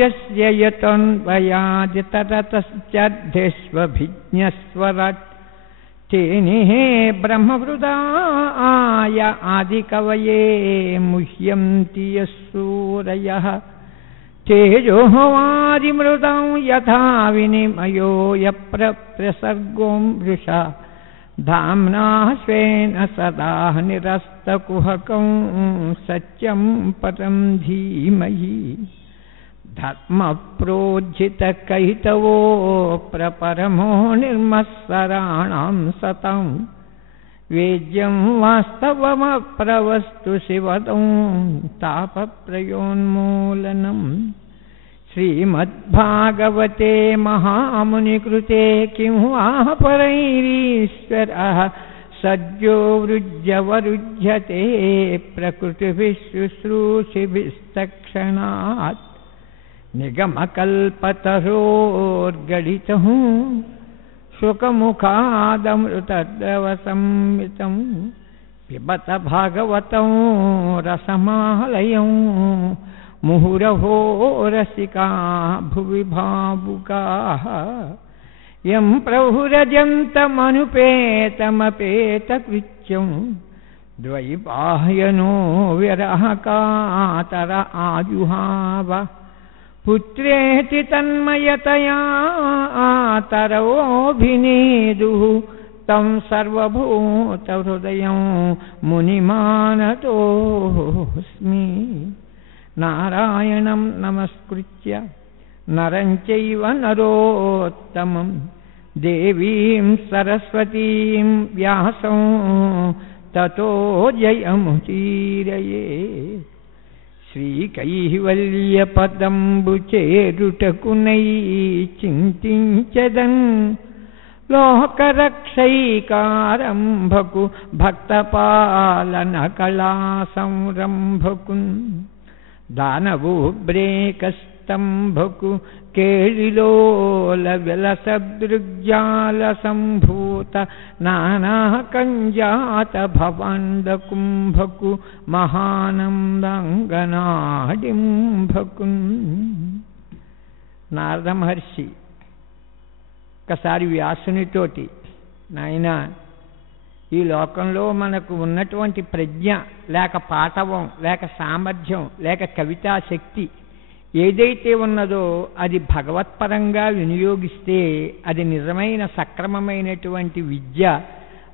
यस्य यतोऽन्वयादितरतश्चाध्यस्वभिज्ञस्वराट् तेनिः ब्रह्मवृदाय आदिकवये मुह्यन्ति यः सूरयः तेजोवादिमृतं यथा विनिमयो यप्रसर्गो मृषा धाम्ना स्वेन सदा निरस्तकुहकं सत्यं परं धीमहि धर्मप्रोज्झितकैतवो प्रपरमो निर्मत्सराणां सतं वेद्यं वास्तवमप्रवस्तु शिवतं तापत्रयोन्मूलनम् श्रीमद्भागवते महामुनिकृते किं वा परैरीश्वरः सद्यो वृज्यवरुध्यते प्रकृतिभिः शुश्रूषिभिस्तक्षणात् निगमकल्पतरोर्गलितं शुकमुखादमृतद्रवसंयुतं पिबत भागवतं रसमालयं मुहुरहो रसिका भुवि भावुकाः यं प्रभुरजन्तमनुपेतमपेतकृत्यं द्वैपायनो विरहकातर आजुहाव पुत्रेति तन्मयतया तरवोऽभिनेदुः तं सर्वभूतहृदयं मुनिमानतोऽस्मि नारायणं नमस्कृत्य नरं चैव नरोत्तमं देवीं सरस्वतीं व्यासं ततो जयमुदीरये श्रीकैवल्यपदम्बुचेरुटकुनैः लोकरक्षैकारम्भकु भक्तपालनकलासंरम्भकुन् दानवोब्रेकस्तंभकु केळिलोलविलसदृग्जालसंभूत नानाकञ्जात भवाण्डकुम्भकु महानंदांगनाडिंभकुन् నారద మహర్షి ఒకసారి వ్యాసునితోటి నాయనా ఈ లోకంలో మనకు ఉన్నటువంటి ప్రజ్ఞ లేక పాటవం లేక సామర్థ్యం లేక కవితా శక్తి ఏదైతే ఉన్నదో అది భగవత్పరంగా వినియోగిస్తే అది నిజమైన సక్రమమైనటువంటి విద్య,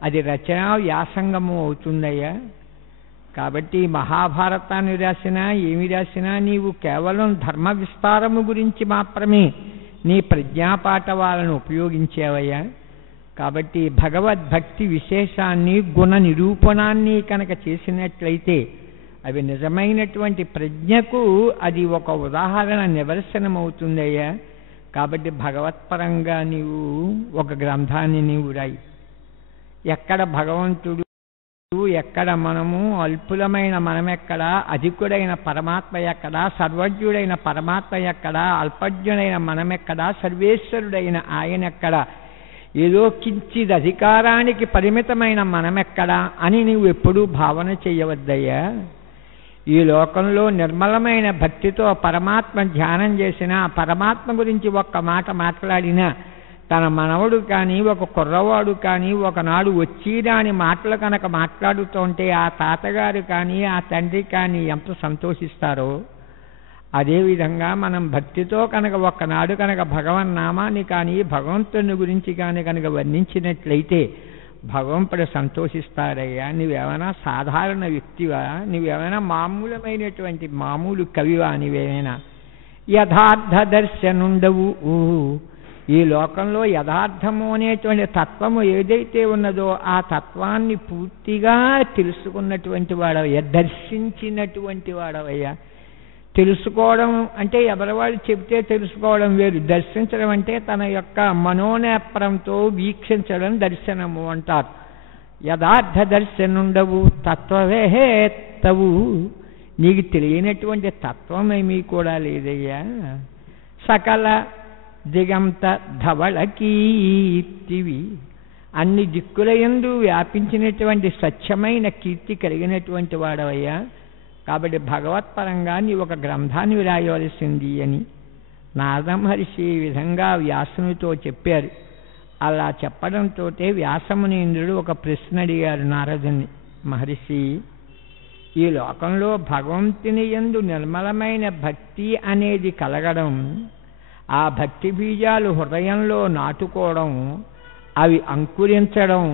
అది రచనా వ్యాసంగము అవుతుందయ్యా. కాబట్టి మహాభారతాన్ని రాసినా ఏమి రాసినా నీవు కేవలం ధర్మ విస్తారము గురించి మాత్రమే నీ ప్రజ్ఞాపాఠవాలను ఉపయోగించేవయ్యా. కాబట్టి భగవద్భక్తి విశేషాన్ని గుణ నిరూపణాన్ని కనుక చేసినట్లయితే అవి నిజమైనటువంటి ప్రజ్ఞకు అది ఒక ఉదాహరణ నిదర్శనమవుతుందయ్యా. కాబట్టి భగవత్పరంగా నీవు ఒక గ్రంథాన్ని నీవు రాయి. ఎక్కడ భగవంతుడు, ఎక్కడ మనము, అల్పులమైన మనమెక్కడ, అధికుడైన పరమాత్మ ఎక్కడ, సర్వజ్ఞుడైన పరమాత్మ ఎక్కడ, అల్పజ్ఞుడైన మనమెక్కడ, సర్వేశ్వరుడైన ఆయనెక్కడ, ఏదో కించిద్ అధికారానికి పరిమితమైన మనమెక్కడా అని నీవు ఎప్పుడూ భావన చేయవద్దయ్యా. ఈ లోకంలో నిర్మలమైన భక్తితో పరమాత్మ ధ్యానం చేసినా, పరమాత్మ గురించి ఒక్క మాట మాట్లాడినా, తన మనవడు కానీ ఒక కుర్రవాడు కానీ ఒకనాడు వచ్చి దాని మాటలు కనుక మాట్లాడుతుంటే ఆ తాతగారు కానీ ఆ తండ్రి కానీ ఎంత సంతోషిస్తారో, అదేవిధంగా మనం భక్తితో కనుక ఒక్కనాడు కనుక భగవన్నామాన్ని కానీ భగవంతుని గురించి కానీ కనుక వర్ణించినట్లయితే భగవంతుడు సంతోషిస్తారయ్యా. నువ్వేమైనా సాధారణ వ్యక్తివా? నువ్వేమైనా మామూలమైనటువంటి మామూలు కవివా? నువ్వేమైనా యథార్థ దర్శనుండవు. ఈ లోకంలో యథార్థము అనేటువంటి తత్వము ఏదైతే ఉన్నదో ఆ తత్వాన్ని పూర్తిగా తెలుసుకున్నటువంటి వాడవయ్యా, దర్శించినటువంటి వాడవయ్యా. తెలుసుకోవడం అంటే ఎవరివాళ్ళు చెబితే తెలుసుకోవడం వేరు, దర్శించడం అంటే తన యొక్క మనోనేత్రంతో వీక్షించడం దర్శనము అంటారు. యథార్థ దర్శనుండవు తత్వవేత్తవు, నీకు తెలియనటువంటి తత్వమేమీ కూడా లేదయ్యా. సకల దిగంత ధవళ కీర్తివి, అన్ని దిక్కులయందు వ్యాపించినటువంటి స్వచ్ఛమైన కీర్తి కలిగినటువంటి వాడవయ్యా. కాబట్టి భగవత్పరంగా నీ ఒక గ్రంథాన్ని రాయవలసింది అని నారద మహర్షి ఈ విధంగా వ్యాసునితో చెప్పారు. అలా చెప్పడంతో వ్యాసమునీంద్రుడు ఒక ప్రశ్న అడిగారు నారదుని. మహర్షి, ఈ లోకంలో భగవంతుని యందు నిర్మలమైన భక్తి అనేది కలగడం, ఆ భక్తి బీజాలు హృదయంలో నాటుకోవడం, అవి అంకురించడం,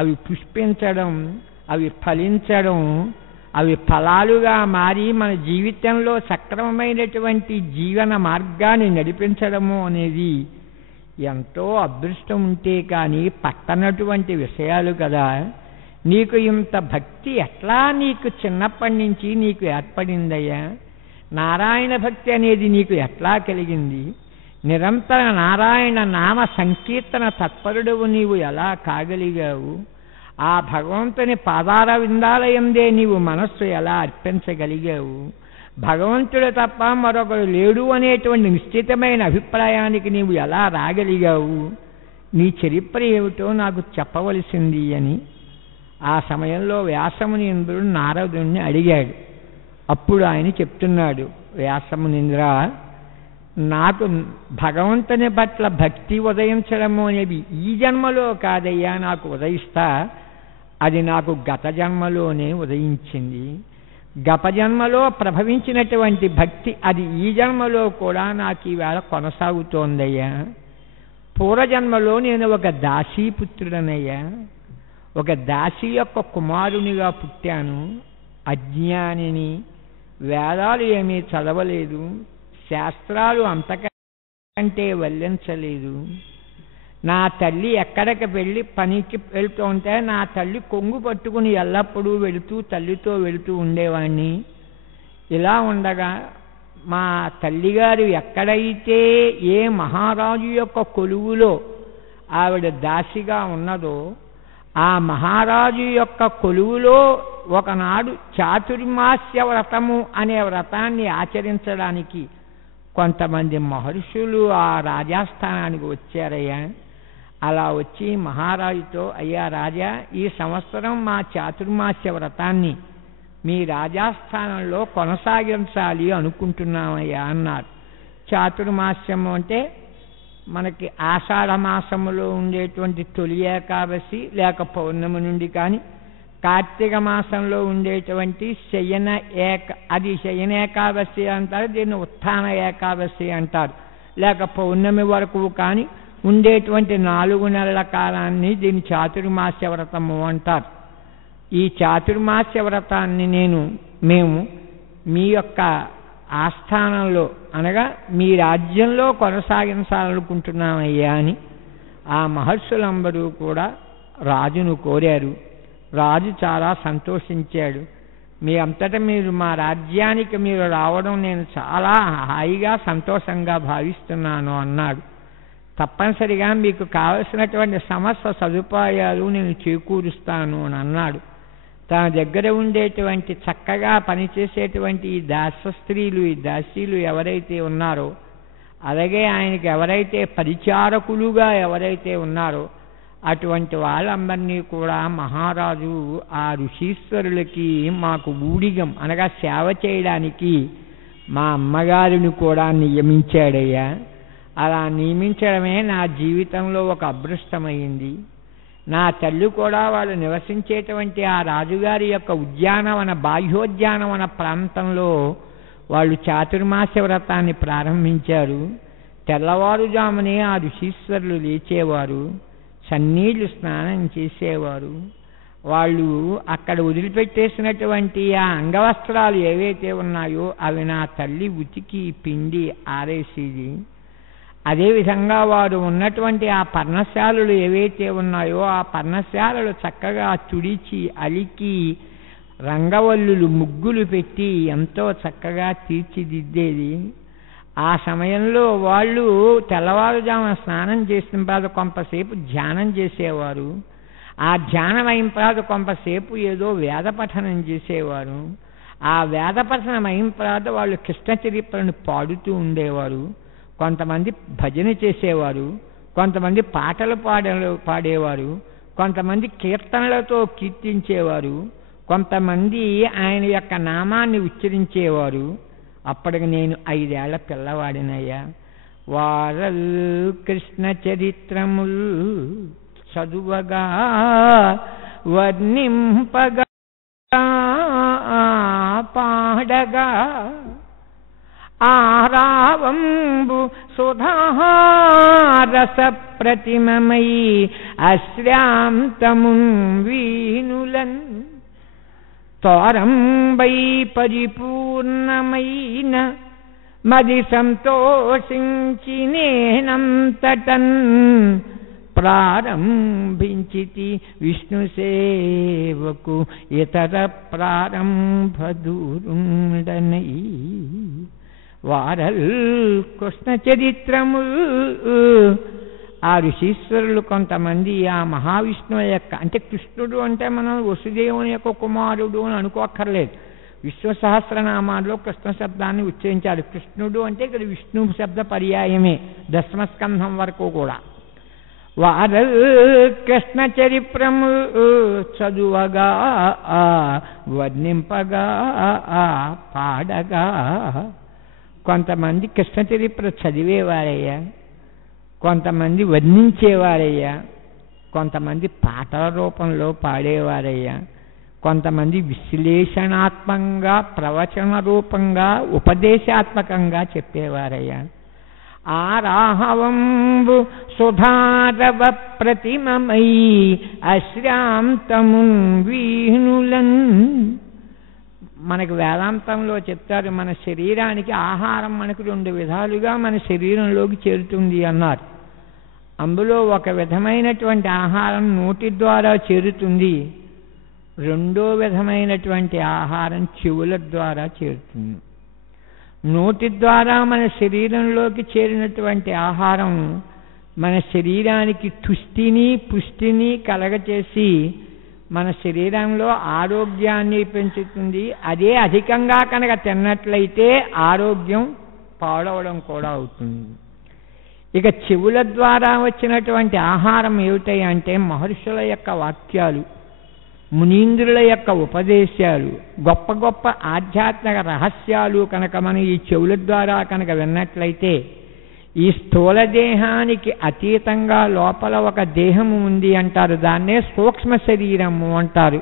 అవి పుష్పించడం, అవి ఫలించడం, అవి ఫలాలుగా మారి మన జీవితంలో సక్రమమైనటువంటి జీవన మార్గాన్ని నడిపించడము అనేది ఎంతో అదృష్టం ఉంటే కానీ పట్టనటువంటి విషయాలు కదా. నీకు ఇంత భక్తి ఎట్లా నీకు చిన్నప్పటి నుంచి నీకు ఏర్పడిందయ్యా? నారాయణ భక్తి అనేది నీకు ఎట్లా కలిగింది? నిరంతర నారాయణ నామ సంకీర్తన తత్పరుడవు నీవు ఎలా కాగలిగావు? ఆ భగవంతుని పాదార విందాలయందే నీవు మనస్సు ఎలా అర్పించగలిగావు? భగవంతుడు తప్ప మరొకడు లేడు అనేటువంటి నిశ్చితమైన అభిప్రాయానికి నీవు ఎలా రాగలిగావు? నీ చరిత్ర ఏమిటో నాకు చెప్పవలసింది అని ఆ సమయంలో వ్యాసమునీంద్రుడు నారదుణ్ణి అడిగాడు. అప్పుడు ఆయన చెప్తున్నాడు, వ్యాసమునీంద్ర, నాకు భగవంతుని పట్ల భక్తి ఉదయించడము అనేవి ఈ జన్మలో కాదయ్యా నాకు ఉదయిస్తా, అది నాకు గత జన్మలోనే ఉదయించింది. గత జన్మలో ప్రభవించినటువంటి భక్తి అది ఈ జన్మలో కూడా నాకు ఈవేళ కొనసాగుతోందయ్యా. పూర్వజన్మలో నేను ఒక దాసీపుత్రుడనయ్యా, ఒక దాసి యొక్క కుమారునిగా పుట్టాను. అజ్ఞానిని, వేదాలు ఏమీ చదవలేదు, శాస్త్రాలు అంతకంటే వల్లించలేదు. నా తల్లి ఎక్కడికి వెళ్ళి పనికి వెళ్తూ ఉంటే నా తల్లి కొంగు పట్టుకుని ఎల్లప్పుడూ తల్లితో వెళుతూ ఉండేవాడిని. ఇలా ఉండగా మా తల్లిగారు ఎక్కడైతే ఏ మహారాజు యొక్క కొలువులో ఆవిడ దాసిగా ఉన్నదో ఆ మహారాజు యొక్క కొలువులో ఒకనాడు చాతుర్మాస్య వ్రతము అనే వ్రతాన్ని ఆచరించడానికి కొంతమంది మహర్షులు ఆ రాజాస్థానానికి వచ్చారయ్యా. అలా వచ్చి మహారాజుతో, అయ్యా రాజా, ఈ సంవత్సరం మా చాతుర్మాస్య వ్రతాన్ని మీ రాజాస్థానంలో కొనసాగించాలి అనుకుంటున్నామయ్యా అన్నారు. చాతుర్మాస్యము అంటే మనకి ఆషాఢ మాసములో ఉండేటువంటి తొలి ఏకాదశి లేక పౌర్ణమి నుండి కానీ, కార్తీక మాసంలో ఉండేటువంటి అది శయన ఏకాదశి అంటారు, దీన్ని ఉత్థాన ఏకాదశి అంటారు. లేక పౌర్ణమి వరకు కానీ ఉండేటువంటి 4 నెలల కాలాన్ని దీన్ని చాతుర్మాస్య వ్రతము అంటారు. ఈ చాతుర్మాస్య వ్రతాన్ని మేము మీ యొక్క ఆస్థానంలో అనగా మీ రాజ్యంలో కొనసాగించాలనుకుంటున్నామయ్యా అని ఆ మహర్షులందరూ కూడా రాజును కోరారు. రాజు చాలా సంతోషించాడు. మీ అంతటా మీరు మా రాజ్యానికి మీరు రావడం నేను చాలా హాయిగా సంతోషంగా భావిస్తున్నాను అన్నాడు. తప్పనిసరిగా మీకు కావలసినటువంటి సమస్త సదుపాయాలు నేను చేకూరుస్తాను అని అన్నాడు. తన దగ్గర ఉండేటువంటి చక్కగా పనిచేసేటువంటి ఈ దాసస్త్రీలు, ఈ దాసీలు ఎవరైతే ఉన్నారో, అలాగే ఆయనకి ఎవరైతే పరిచారకులుగా ఎవరైతే ఉన్నారో అటువంటి వాళ్ళందరినీ కూడా మహారాజు ఆ ఋషీశ్వరులకి మాకు ఊడిగం అనగా సేవ చేయడానికి మా అమ్మగారిని కూడా నియమించాడయ్యా. అలా నియమించడమే నా జీవితంలో ఒక అదృష్టమైంది. నా తల్లి కూడా వాళ్ళు నివసించేటువంటి ఆ రాజుగారి యొక్క ఉద్యానవన బాహ్యోద్యానవన ప్రాంతంలో వాళ్ళు చాతుర్మాస్య వ్రతాన్ని ప్రారంభించారు. తెల్లవారుజామునే ఆ ఋషీశ్వరులు లేచేవారు, సన్నీళ్లు స్నానం చేసేవారు. వాళ్ళు అక్కడ వదిలిపెట్టేసినటువంటి ఆ అంగవస్త్రాలు ఏవైతే ఉన్నాయో అవి నా తల్లి ఉతికి పిండి ఆరేసేది. అదేవిధంగా వారు ఉన్నటువంటి ఆ పర్ణశాలలు ఏవైతే ఉన్నాయో ఆ పర్ణశాలలు చక్కగా తుడిచి అలికి రంగవల్లులు ముగ్గులు పెట్టి ఎంతో చక్కగా తీర్చిదిద్దేది. ఆ సమయంలో వాళ్ళు తెల్లవారుజామున స్నానం చేసిన తర్వాత కొంతసేపు ధ్యానం చేసేవారు. ఆ ధ్యానం అయిన తర్వాత కొంతసేపు ఏదో వేద పఠనం చేసేవారు. ఆ వేద పఠనం అయిన తర్వాత వాళ్ళు కృష్ణ చరిత్రను పాడుతూ ఉండేవారు. కొంతమంది భజన చేసేవారు, కొంతమంది పాటలు పాడేవారు, కొంతమంది కీర్తనలతో కీర్తించేవారు, కొంతమంది ఆయన యొక్క నామాన్ని ఉచ్చరించేవారు. అప్పటికి నేను 5 ఏళ్ల పిల్లవాడినయ్యా. వారల్ కృష్ణ చరిత్రముల్ చదువగా వర్ణింపగా పాడగా ఆరావంబు సుధారస ప్రతిమమై అశ్రాంతమున్ వీనులన్ తోరంబై పరిపూర్ణమైన మది సంతోషించి నేనంతటన్ ప్రారంభించితి విష్ణు సేవకు ఇతర ప్రారంభదూరుండనై. వారల్ కృష్ణ చరిత్రము. ఆ ఋషీశ్వరులు కొంతమంది ఆ మహావిష్ణువు యొక్క, అంటే కృష్ణుడు అంటే మనం వసుదేవుని యొక్క కుమారుడు అని అనుకోక్కర్లేదు. విష్ణు సహస్రనామాల్లో కృష్ణ శబ్దాన్ని ఉచ్చరించాడు. కృష్ణుడు అంటే ఇక్కడ విష్ణు శబ్ద పర్యాయమే దశమస్కంధం వరకు కూడా. వారల్ కృష్ణ చరిత్రము చదువగా వర్ణింపగా పాడగా. కొంతమంది కృష్ణ చరిత్ర చదివేవారయ్యా, కొంతమంది వర్ణించేవారయ్యా, కొంతమంది పాటల రూపంలో పాడేవారయ్యా, కొంతమంది విశ్లేషణాత్మకంగా ప్రవచన రూపంగా ఉపదేశాత్మకంగా చెప్పేవారయ్యా. ఆరాహవంబు సుధారవ ప్రతిమమై అశ్రాంతమున్ వీణులన్. మనకు వేదాంతంలో చెప్తారు, మన శరీరానికి ఆహారం మనకు 2 విధాలుగా మన శరీరంలోకి చేరుతుంది అన్నారు. అందులో ఒక విధమైనటువంటి ఆహారం నోటి ద్వారా చేరుతుంది, రెండో విధమైనటువంటి ఆహారం చెవుల ద్వారా చేరుతుంది. నోటి ద్వారా మన శరీరంలోకి చేరినటువంటి ఆహారం మన శరీరానికి తుష్టిని పుష్టిని కలగచేసి మన శరీరంలో ఆరోగ్యాన్ని పెంచుతుంది. అదే అధికంగా కనుక తిన్నట్లయితే ఆరోగ్యం పాడవడం కూడా అవుతుంది. ఇక చెవుల ద్వారా వచ్చినటువంటి ఆహారం ఏమిటంటే మహర్షుల యొక్క వాక్యాలు, మునీంద్రుల యొక్క ఉపదేశాలు, గొప్ప గొప్ప ఆధ్యాత్మిక రహస్యాలు కనుక మనం ఈ చెవుల ద్వారా కనుక విన్నట్లయితే ఈ స్థూల దేహానికి అతీతంగా లోపల ఒక దేహము ఉంది అంటారు. దాన్నే సూక్ష్మ శరీరము అంటారు,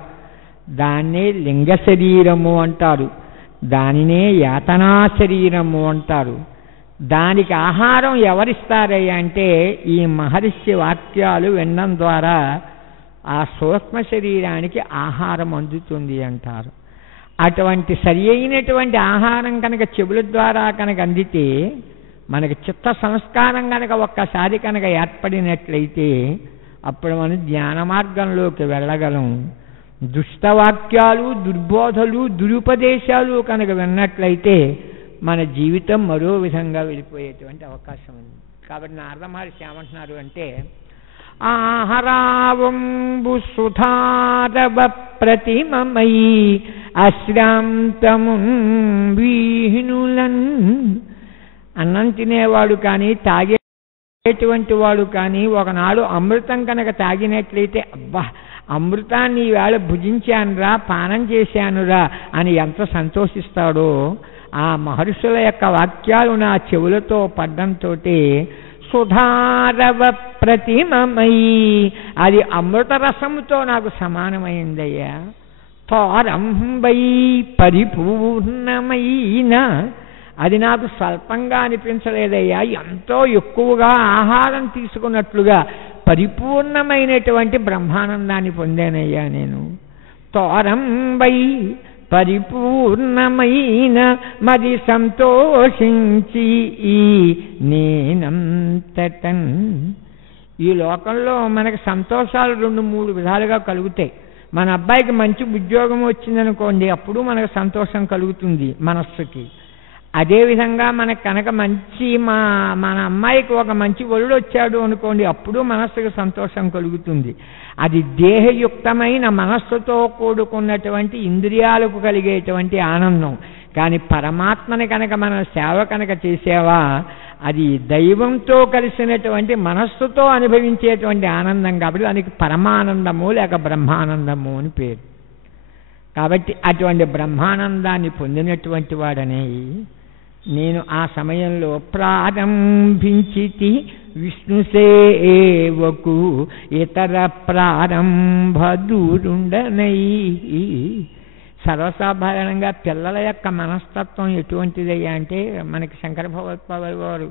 దాన్నే లింగ శరీరము అంటారు, దానినే యాతనా శరీరము అంటారు. దానికి ఆహారం ఎవరిస్తారయ్యా అంటే ఈ మహర్షి వాక్యాలు వినడం ద్వారా ఆ సూక్ష్మ శరీరానికి ఆహారం అందుతుంది అంటారు. అటువంటి సరి అయినటువంటి ఆహారం కనుక చెవుల ద్వారా కనుక అందితే మనకి చిత్త సంస్కారం కనుక ఒక్కసారి కనుక ఏర్పడినట్లయితే అప్పుడు మనం జ్ఞాన మార్గంలోకి వెళ్ళగలం. దుష్టవాక్యాలు, దుర్బోధలు, దురుపదేశాలు కనుక విన్నట్లయితే మన జీవితం మరో విధంగా వెళ్ళిపోయేటువంటి అవకాశం ఉంది. కాబట్టి నారద మహర్షి ఏమంటున్నారు అంటే ఆహారావంబు సుధారవ ప్రతిమమై అశ్రాంతమున్ వీణులన్. అన్నం తినేవాడు కానీ తాగేటువంటి వాడు కానీ ఒకనాడు అమృతం కనుక తాగినట్లయితే అబ్బా అమృతాన్ని ఈవేళ భుజించానురా, పానం చేశానురా అని ఎంత సంతోషిస్తాడో ఆ మహర్షుల యొక్క వాక్యాలు నా చెవులతో పడ్డంతో సుధారవ ప్రతిమమై అది అమృత రసముతో నాకు సమానమైందయ్యా. తోరంబై పరిపూర్ణమైన అది నాకు స్వల్పంగా అనిపించలేదయ్యా, ఎంతో ఎక్కువగా ఆహారం తీసుకున్నట్లుగా పరిపూర్ణమైనటువంటి బ్రహ్మానందాన్ని పొందానయ్యా నేను. తోరంబై పరిపూర్ణమైన మది సంతోషించి నేనంతటన్. ఈ లోకంలో మనకి సంతోషాలు 2-3 విధాలుగా కలుగుతాయి. మన అబ్బాయికి మంచి ఉద్యోగం వచ్చిందనుకోండి, అప్పుడు మనకు సంతోషం కలుగుతుంది మనస్సుకి. అదేవిధంగా మనకు కనుక మన అమ్మాయికి ఒక మంచి వరుడు వచ్చాడు అనుకోండి, అప్పుడు మనస్సుకు సంతోషం కలుగుతుంది. అది దేహయుక్తమైన మనస్సుతో కూడుకున్నటువంటి ఇంద్రియాలకు కలిగేటువంటి ఆనందం. కానీ పరమాత్మని కనుక మనం సేవ కనుక చేసేవా అది దైవంతో కలిసినటువంటి మనస్సుతో అనుభవించేటువంటి ఆనందం. కాబట్టి దానికి పరమానందము లేక బ్రహ్మానందము అని పేరు. కాబట్టి అటువంటి బ్రహ్మానందాన్ని పొందినటువంటి వాడనే నేను ఆ సమయంలో ప్రారంభించితి విష్ణు సేవకు ఇతర ప్రారంభ దూరుండనై. సర్వసాధారణంగా పిల్లల యొక్క మనస్తత్వం ఎటువంటిదయ్యా అంటే మనకి శంకర భగవత్పాదులు వారు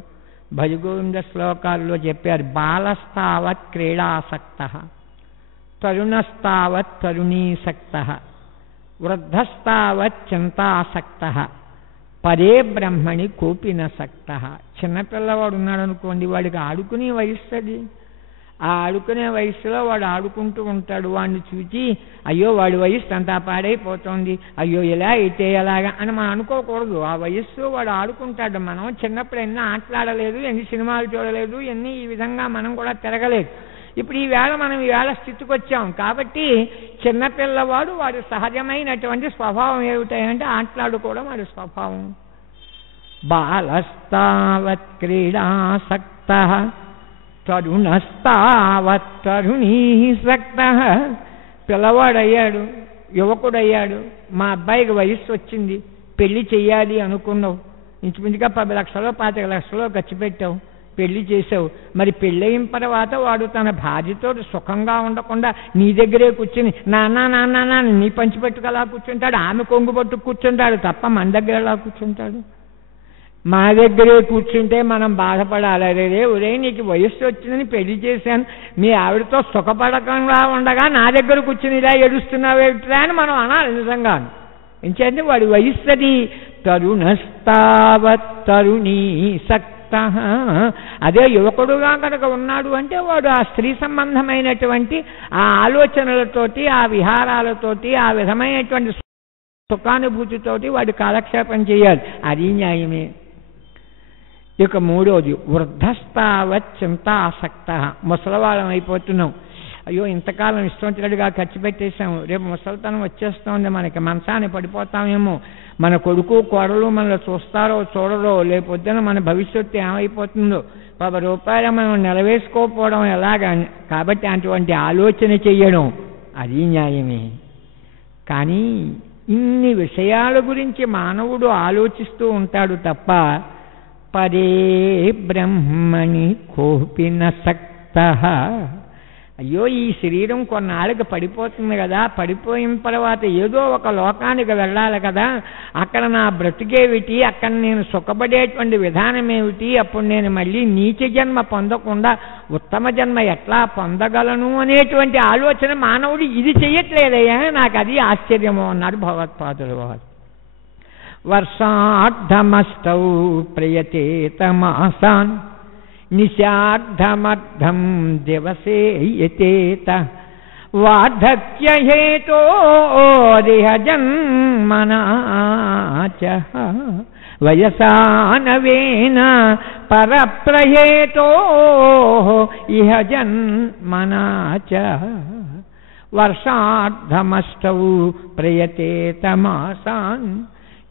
భజగోవింద శ్లోకాల్లో చెప్పారు. బాలస్తావత్ క్రీడాసక్త, తరుణస్తావత్ తరుణీసక్త, వృద్ధస్తావత్ చింతాసక్త, పరే బ్రహ్మణి కోపినసక్త. చిన్నపిల్లవాడు ఉన్నాడు అనుకోండి, వాడికి ఆడుకునే వయస్సు అది. ఆ ఆడుకునే వయస్సులో వాడు ఆడుకుంటూ ఉంటాడు. వాడిని చూచి అయ్యో వాడి వయస్సు అంతా పాడైపోతుంది, అయ్యో ఇలా అయితే ఎలాగా అని మనం అనుకోకూడదు. ఆ వయస్సు వాడు ఆడుకుంటాడు. మనం చిన్నప్పుడు ఎన్ని ఆటలాడలేదు, ఎన్ని సినిమాలు చూడలేదు, ఎన్ని ఈ విధంగా మనం కూడా తిరగలేదు. ఇప్పుడు మనం ఈవేళ స్థితికి వచ్చాం కాబట్టి చిన్నపిల్లవాడు వాడి సహజమైనటువంటి స్వభావం ఏమిటంటే ఆటలాడుకోవడం వాడి స్వభావం. బాలస్తావత్ క్రీడాసక్త, తరుణస్తావత్ తరుణీసక్త. పిల్లవాడయ్యాడు, యువకుడయ్యాడు, మా అబ్బాయికి వయస్సు వచ్చింది, పెళ్లి చెయ్యాలి అనుకున్నావు, ఇంచుమించుగా 10 లక్షలు 25 లక్షలు ఖర్చు పెట్టావు, పెళ్లి చేసావు. మరి పెళ్ళయిన తర్వాత వాడు తన భార్యతో సుఖంగా ఉండకుండా నీ దగ్గరే కూర్చుని నాన్న నాన్న నాన్న నీ పంచిపెట్టుకలా కూర్చుంటాడు, ఆమె కొంగు పట్టు కూర్చుంటాడు తప్ప మన దగ్గర ఎలా కూర్చుంటాడు? మా దగ్గరే కూర్చుంటే మనం బాధపడాలి. అదే ఒరే నీకు వయస్సు వచ్చిందని పెళ్లి చేశాను, మీ ఆవిడతో సుఖపడకుండా ఉండగా నా దగ్గర కూర్చుని ఇలా ఏడుస్తున్నావేట్రా అని మనం అనాలి నిజంగా. ఎంచేతంటే వాడి వయస్సుది. తరుణస్తావత్ తరుణీసక్త. అదే యువకుడుగా కనుక ఉన్నాడు అంటే వాడు ఆ స్త్రీ సంబంధమైనటువంటి ఆ ఆలోచనలతోటి, ఆ విహారాలతోటి, ఆ విధమైనటువంటి సుఖానుభూతితోటి వాడు కాలక్షేపం చేయాలి. అది న్యాయమే. ఇక మూడోది వృద్ధస్తావత్ చింతాసక్త. ముసలివాళ్ళం అయిపోతున్నాం, అయ్యో ఇంతకాలం ఇష్టం వచ్చినట్టుగా ఖర్చు పెట్టేశాము, రేపు ముసలితనం వచ్చేస్తోంది, మనకి మంచాన్ని పడిపోతామేమో, మన కొడుకు కోడలు మనల్ని చూస్తారో చూడరో, లేపొద్దున మన భవిష్యత్తు ఏమైపోతుందో, 10 రూపాయలు మనం నిలవేసుకోకపోవడం ఎలాగా. కాబట్టి అటువంటి ఆలోచన చెయ్యడం అది న్యాయమే. కానీ ఇన్ని విషయాల గురించి మానవుడు ఆలోచిస్తూ ఉంటాడు తప్ప పరే బ్రహ్మణి కోపినసక్త. అయ్యో ఈ శరీరం కొన్నాళ్ళకి పడిపోతుంది కదా, పడిపోయిన తర్వాత ఏదో ఒక లోకానికి వెళ్ళాలి కదా, అక్కడ నా బ్రతికేమిటి, అక్కడ నేను సుఖపడేటువంటి విధానం ఏమిటి, అప్పుడు నేను మళ్ళీ నీచ జన్మ పొందకుండా ఉత్తమ జన్మ ఎట్లా పొందగలను అనేటువంటి ఆలోచన మానవుడు ఇది చెయ్యట్లేదయ్యా. నాకు అది ఆశ్చర్యము అన్నాడు భగవత్పాదులు వారు. వర్షార్థమష్టౌ ప్రయతేతమాసాన్ నిశార్థమర్థం దివసే యతేత వార్ధక్యహేతోరిహ జన్మనాచ వయసానవేన పరప్రహేతో ఇహ జన్మనాచ. వర్షార్థమష్టౌ ప్రయతేతమాసాన్.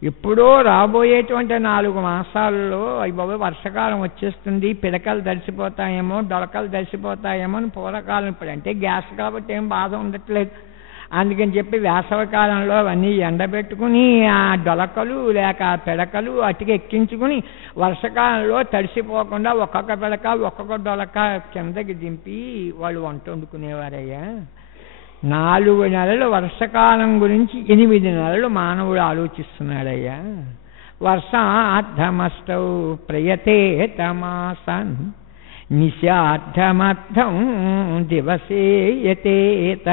ఎప్పుడో రాబోయేటువంటి 4 మాసాల్లో అయ్యబాబు వర్షకాలం వచ్చేస్తుంది, పిడకలు దర్శిపోతాయేమో, డొలకలు దర్శిపోతాయేమో అని పూర్వకాలం. ఇప్పుడంటే గ్యాస్ కాబట్టి ఏం బాధ ఉండట్లేదు, అందుకని చెప్పి వేసవికాలంలో అవన్నీ ఎండబెట్టుకుని ఆ డొలకలు లేక పిడకలు అటుకు ఎక్కించుకుని వర్షకాలంలో తడిసిపోకుండా ఒక్కొక్క పిడక ఒక్కొక్క డొలక కిందకి దింపి వాళ్ళు వంట వండుకునేవారయ్యా. 4 నెలలు వర్షకాలం గురించి 8 నెలలు మానవుడు ఆలోచిస్తున్నాడయ్యా. వర్షార్థమష్టౌ ప్రయతేతమాసన్ నిశార్థమర్థం దివసే యతేత.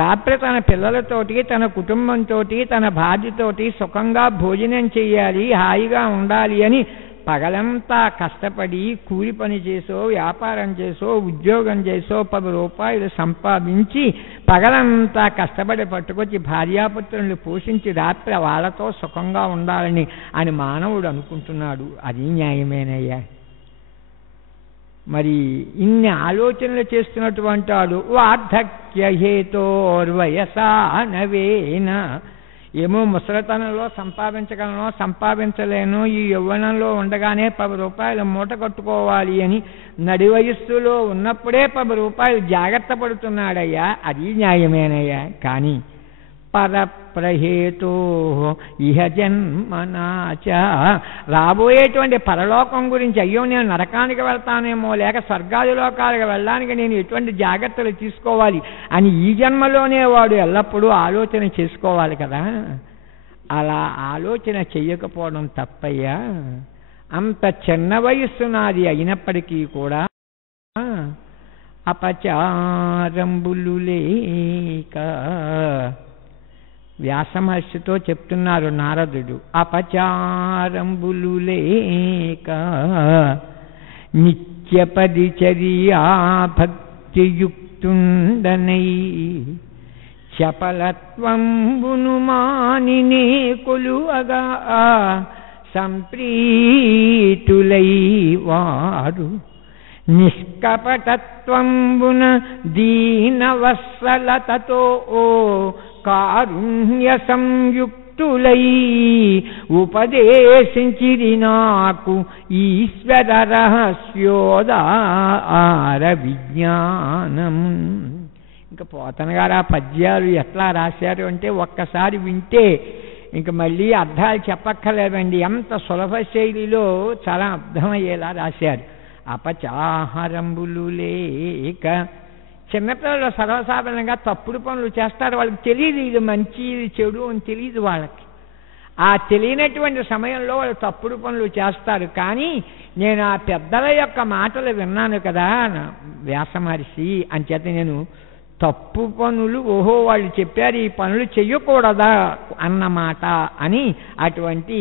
రాత్రి తన పిల్లలతోటి, తన కుటుంబంతో, తన భార్యతోటి సుఖంగా భోజనం చెయ్యాలి, హాయిగా ఉండాలి అని పగలంతా కష్టపడి కూలి పని చేసో, వ్యాపారం చేసో, ఉద్యోగం చేసో 10 రూపాయలు సంపాదించి పగలంతా కష్టపడి పట్టుకొచ్చి భార్యాపుత్రుల్ని పోషించి రాత్రి వాళ్ళతో సుఖంగా ఉండాలని అని మానవుడు అనుకుంటున్నాడు. అది న్యాయమేనయ్యా. మరి ఇన్ని ఆలోచనలు చేస్తున్నటువంటి వాడు వార్ధక్యహేతోర్వయసానవేన. ఏమో ముసలితనంలో సంపాదించగలను, సంపాదించలేను, ఈ యవ్వనంలో ఉండగానే 10 రూపాయలు మూట కట్టుకోవాలి అని నడి వయస్సులో ఉన్నప్పుడే 10 రూపాయలు జాగ్రత్త పడుతున్నాడయ్యా. అది న్యాయమేనయ్యా. కానీ ప్రహేతో ఇహ జన్మనాచ. రాబోయేటువంటి పరలోకం గురించి, అయ్యో నేను నరకానికి వెళ్తానేమో లేక స్వర్గాది లోకాలకు వెళ్ళడానికి నేను ఎటువంటి జాగ్రత్తలు తీసుకోవాలి అని ఈ జన్మలోనే వాడు ఎల్లప్పుడూ ఆలోచన చేసుకోవాలి కదా. అలా ఆలోచన చెయ్యకపోవడం తప్పయ్యా. అంత చిన్న వయస్సు నాది అయినప్పటికీ కూడా అపచారంబులు లేక. వ్యాసమహర్షితో చెప్తున్నారు నారదుడు, అపచారంబులు లేక నిత్య పరిచర్యా భక్తియుక్తుండనై చపలత్వంబును మానినే కొలువగా సంప్రీతులై వారు నిష్కపటత్వంబున దీనవత్సలతతో కారుణ్య సంయుక్తులై ఉపదేశించిరి నాకు ఈశ్వర రహస్యోదార విజ్ఞానం. ఇంకా పోతన గారు ఆ పద్యాలు ఎట్లా రాశారు అంటే ఒక్కసారి వింటే ఇంక మళ్ళీ అర్థాలు చెప్పక్కర్లేదండి. ఎంత సులభ శైలిలో చాలా అర్థమయ్యేలా రాశారు. అపచారంబులు లేక. చిన్నపిల్లలు సర్వసాధారణంగా తప్పుడు పనులు చేస్తారు, వాళ్ళకి తెలియదు ఇది మంచి ఇది చెడు అని తెలియదు వాళ్ళకి. ఆ తెలియనటువంటి సమయంలో వాళ్ళు తప్పుడు పనులు చేస్తారు. కానీ నేను ఆ పెద్దల యొక్క మాటలు విన్నాను కదా వ్యాసమహర్షి అంచేత నేను తప్పు పనులు ఓహో వాళ్ళు చెప్పారు ఈ పనులు చెయ్యకూడదా అన్నమాట అని అటువంటి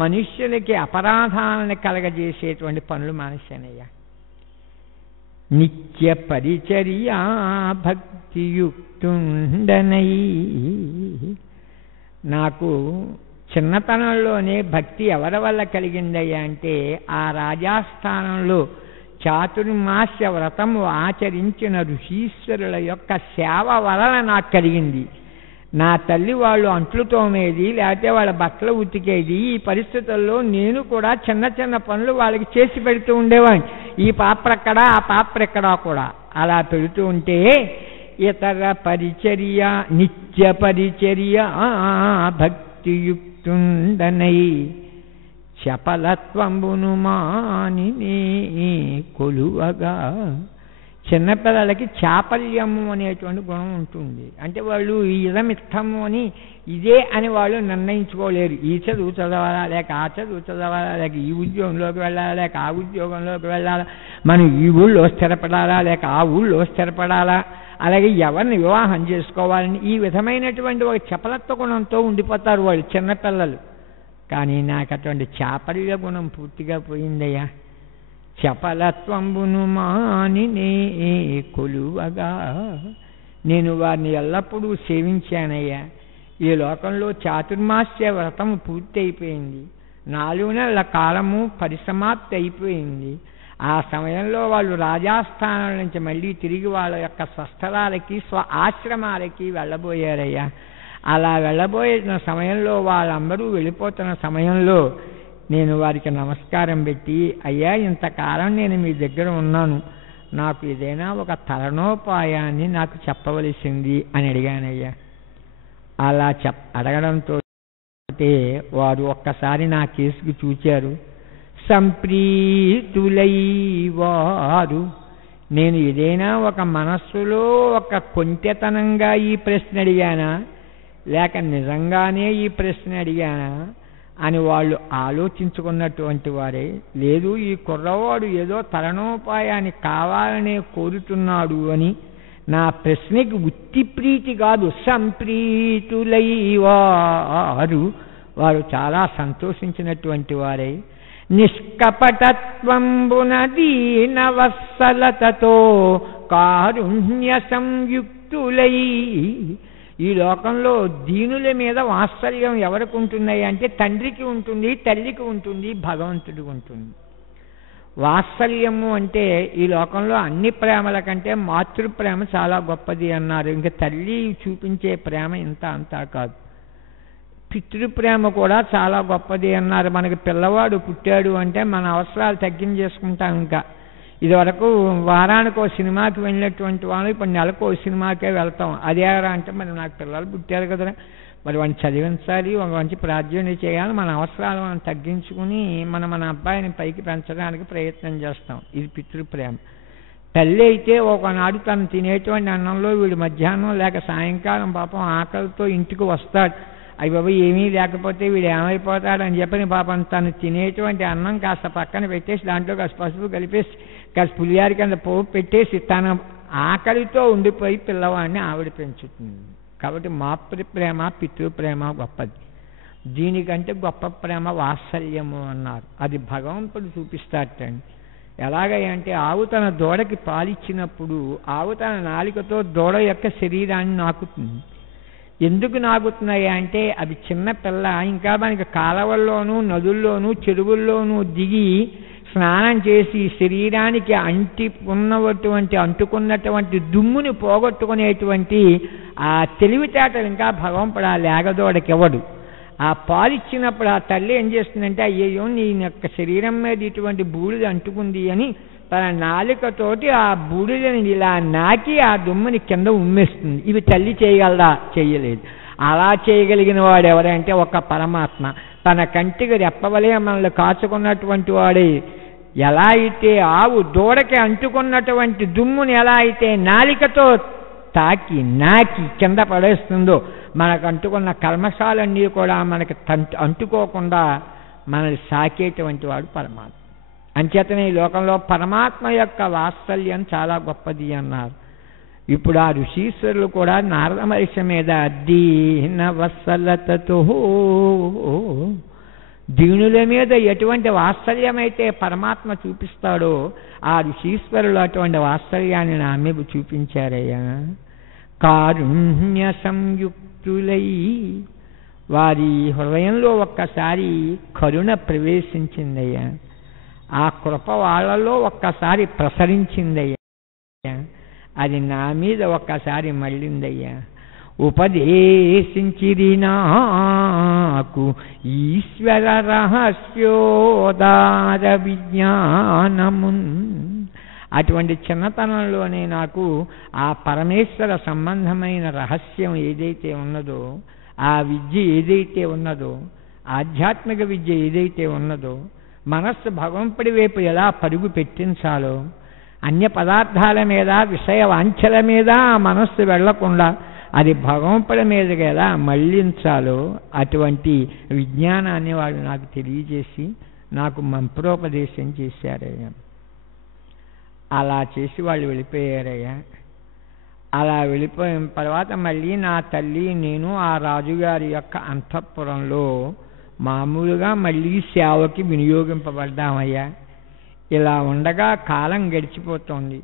మనుష్యులకి అపరాధాలను కలగజేసేటువంటి పనులు మానేశానయ్యా. నిత్య పరిచర్యా భక్తియుక్తుండనై. నాకు చిన్నతనంలోనే భక్తి ఎవరి వల్ల కలిగిందయ్యా అంటే ఆ రాజస్థానంలో చాతుర్మాస్య వ్రతము ఆచరించిన ఋషీశ్వరుల యొక్క సేవ వలన నాకు కలిగింది. నా తల్లి వాళ్ళు అంట్లు తోమేది, లేకపోతే వాళ్ళ బట్టలు ఉతికేది. ఈ పరిస్థితుల్లో నేను కూడా చిన్న చిన్న పనులు వాళ్ళకి చేసి పెడుతూ ఉండేవాడిని. ఈ పాప్రెక్కడ ఆ పాప్రెక్కడా కూడా అలా పెడుతూ ఉంటే ఇతర పరిచర్య నిత్య పరిచర్య భక్తియుక్తుండనై చపలత్వంబును మానినే కొలువగా. చిన్నపిల్లలకి చాపల్యము అనేటువంటి గుణం ఉంటుంది. అంటే వాళ్ళు ఈ ఇదమిత్తము అని ఇదే అని వాళ్ళు నిర్ణయించుకోలేరు. ఈ చదువు చదవాలా లేక ఆ చదువు చదవాలా, లేక ఈ ఉద్యోగంలోకి వెళ్ళాలా లేక ఆ ఉద్యోగంలోకి వెళ్ళాలా, మనం ఈ ఊళ్ళో స్థిరపడాలా లేక ఆ ఊళ్ళో స్థిరపడాలా, అలాగే ఎవరిని వివాహం చేసుకోవాలని ఈ విధమైనటువంటి ఒక చపలత్వ గుణంతో ఉండిపోతారు వాళ్ళు చిన్నపిల్లలు. కానీ నాకు అటువంటి చాపల్య గుణం పూర్తిగా పోయిందయ్యా. చపలత్వంబును మానినే కొలువగా. నేను వారిని ఎల్లప్పుడూ సేవించానయ్యా. ఈ లోకంలో చాతుర్మాస్య వ్రతం పూర్తి అయిపోయింది. 4 నెలల కాలము పరిసమాప్తి అయిపోయింది. ఆ సమయంలో వాళ్ళు రాజస్థానం నుంచి మళ్ళీ తిరిగి వాళ్ళ యొక్క స్వస్థలాలకి స్వ ఆశ్రమాలకి వెళ్ళబోయారయ్యా. అలా వెళ్ళబోయిన సమయంలో వాళ్ళందరూ వెళ్ళిపోతున్న సమయంలో నేను వారికి నమస్కారం పెట్టి, అయ్యా ఇంతకాలం నేను మీ దగ్గర ఉన్నాను, నాకు ఏదైనా ఒక తలనోపాయాన్ని నాకు చెప్పవలసింది అని అడిగానయ్యా. అలా అడగడంతో వారు ఒక్కసారి నా కేసుకు చూచారు. సంప్రీతులై వారు నేను ఏదైనా ఒక మనస్సులో ఒక కొంటెతనంగా ఈ ప్రశ్న అడిగానా లేక నిజంగానే ఈ ప్రశ్న అడిగానా అని వాళ్ళు ఆలోచించుకున్నటువంటి వారే. లేదు ఈ కుర్రవాడు ఏదో తలనోపాయాన్ని కావాలనే కోరుతున్నాడు అని. నా ప్రశ్నకి ఉత్తి ప్రీతి కాదు, సంప్రీతులై వారు చాలా సంతోషించినటువంటి వారే. నిష్కపటత్వంబున దీనవత్సలతతో కారుణ్య సంయుక్తులై. ఈ లోకంలో దీనుల మీద వాత్సల్యం ఎవరికి ఉంటున్నాయి అంటే తండ్రికి ఉంటుంది, తల్లికి ఉంటుంది, భగవంతుడికి ఉంటుంది. వాత్సల్యము అంటే ఈ లోకంలో అన్ని ప్రేమల కంటే మాతృప్రేమ చాలా గొప్పది అన్నారు. ఇంకా తల్లి చూపించే ప్రేమ ఇంత అంతా కాదు. పితృప్రేమ కూడా చాలా గొప్పది అన్నారు. మనకి పిల్లవాడు పుట్టాడు అంటే మన అవసరాలు తగ్గించేసుకుంటాం. ఇంకా ఇదివరకు వారానికి ఓ సినిమాకి వెళ్ళినటువంటి వాళ్ళు ఇప్పుడు నెలకు ఓ సినిమాకే వెళ్తాం. అదేరా అంటే మరి నాకు పిల్లలు పుట్టారు కదరా, మరి వాడిని చదివించాలి, ఒక మంచి ప్రార్థన చేయాలి, మన అవసరాలు మనం తగ్గించుకుని మన అబ్బాయిని పైకి పెంచడానికి ప్రయత్నం చేస్తాం. ఇది పితృప్రేమ. తల్లి అయితే ఒకనాడు తను తినేటువంటి అన్నంలో వీడు మధ్యాహ్నం లేక సాయంకాలం పాపం ఆకలితో ఇంటికి వస్తాడు. అవి బాబు ఏమీ లేకపోతే వీడు ఏమైపోతాడని చెప్పని పాపం తను తినేటువంటి అన్నం కాస్త పక్కన పెట్టేసి దాంట్లో కాస్త పసుపు కలిపేసి కాస్త పులియారి కింద పోపు పెట్టేసి తన ఆకలితో ఉండిపోయి పిల్లవాడిని ఆవిడ పెంచుతుంది. కాబట్టి మాతృప్రేమ పితృప్రేమ గొప్పది. దీనికంటే గొప్ప ప్రేమ వాత్సల్యము అన్నారు. అది భగవంతుడు చూపిస్తాడండి. ఎలాగంటే ఆవు తన దూడకి పాలిచ్చినప్పుడు ఆవు తన నాలికతో దూడ యొక్క శరీరాన్ని నాకుతుంది. ఎందుకు నాకుతున్నాయి అంటే అవి చిన్న పిల్ల, ఇంకా మనకి కాలవల్లోనూ నదుల్లోనూ చెరువుల్లోనూ దిగి స్నానం చేసి శరీరానికి అంటుకున్నటువంటి దుమ్ముని పోగొట్టుకునేటువంటి ఆ తెలివితేటలు ఇంకా భగవంతుడు ఆ లేగదోడకి ఇవ్వడు. ఆ పాలిచ్చినప్పుడు ఆ తల్లి ఏం చేస్తుందంటే అయ్యో నీ యొక్క శరీరం మీద ఇటువంటి బూడిద అంటుకుంది అని తన నాలుకతోటి ఆ బూడిదని ఇలా నాకి ఆ దుమ్మని కింద ఉమ్మేస్తుంది. ఇవి తల్లి చేయగలదా? చెయ్యలేదు. అలా చేయగలిగిన వాడు ఎవరంటే ఒక పరమాత్మ. తన కంటికి రెప్పవలే మనల్ని కాచుకున్నటువంటి వాడే. ఎలా అయితే ఆవు దూడకి అంటుకున్నటువంటి దుమ్ముని ఎలా అయితే నాలికతో తాకి నాకి కింద పడేస్తుందో మనకు అంటుకున్న కల్మషాలన్నీ కూడా మనకి అంటుకోకుండా మనల్ని సాకేటువంటి వాడు పరమాత్మ. అంచేతనే ఈ లోకంలో పరమాత్మ యొక్క వాత్సల్యం చాలా గొప్పది అన్నారు. ఇప్పుడు ఆ ఋషీశ్వరులు కూడా నారద మహర్షి మీద దీన వత్సలతతో దీనుల మీద ఎటువంటి వాత్సల్యమైతే పరమాత్మ చూపిస్తాడో ఆ ఋషీశ్వరులు అటువంటి వాత్సల్యాన్ని నా మీద చూపించారయ్యా. కారుణ్య సంయుక్తులై వారి హృదయంలో ఒక్కసారి కరుణ ప్రవేశించిందయ్యా. ఆ కృప వాళ్ళలో ఒక్కసారి ప్రసరించిందయ్యా. అది నా మీద ఒక్కసారి మళ్ళిందయ్యా. ఉపదేశించిరి నాకు ఈశ్వర రహస్యోదార విజ్ఞానమున్. అటువంటి చిన్నతనంలోనే నాకు ఆ పరమేశ్వర సంబంధమైన రహస్యం ఏదైతే ఉన్నదో, ఆ విద్య ఏదైతే ఉన్నదో, ఆధ్యాత్మిక విద్య ఏదైతే ఉన్నదో, మనస్సు భగవంతుడి వైపు ఎలా పరుగు పెట్టించాలో, అన్య పదార్థాల మీద విషయ వాంఛల మీద ఆ మనస్సు వెళ్లకుండా అది భగవంతుడి మీదకి ఎలా మళ్లించాలో అటువంటి విజ్ఞానాన్ని వాళ్ళు నాకు తెలియజేసి నాకు మంత్రోపదేశం చేశారయ్యా. అలా చేసి వాళ్ళు వెళ్ళిపోయారయ్యా. అలా వెళ్ళిపోయిన తర్వాత మళ్ళీ నా తల్లి నేను ఆ రాజుగారి యొక్క అంతఃపురంలో మామూలుగా మళ్ళీ సేవకి వినియోగింపబడ్డామయ్యా. ఇలా ఉండగా కాలం గడిచిపోతోంది.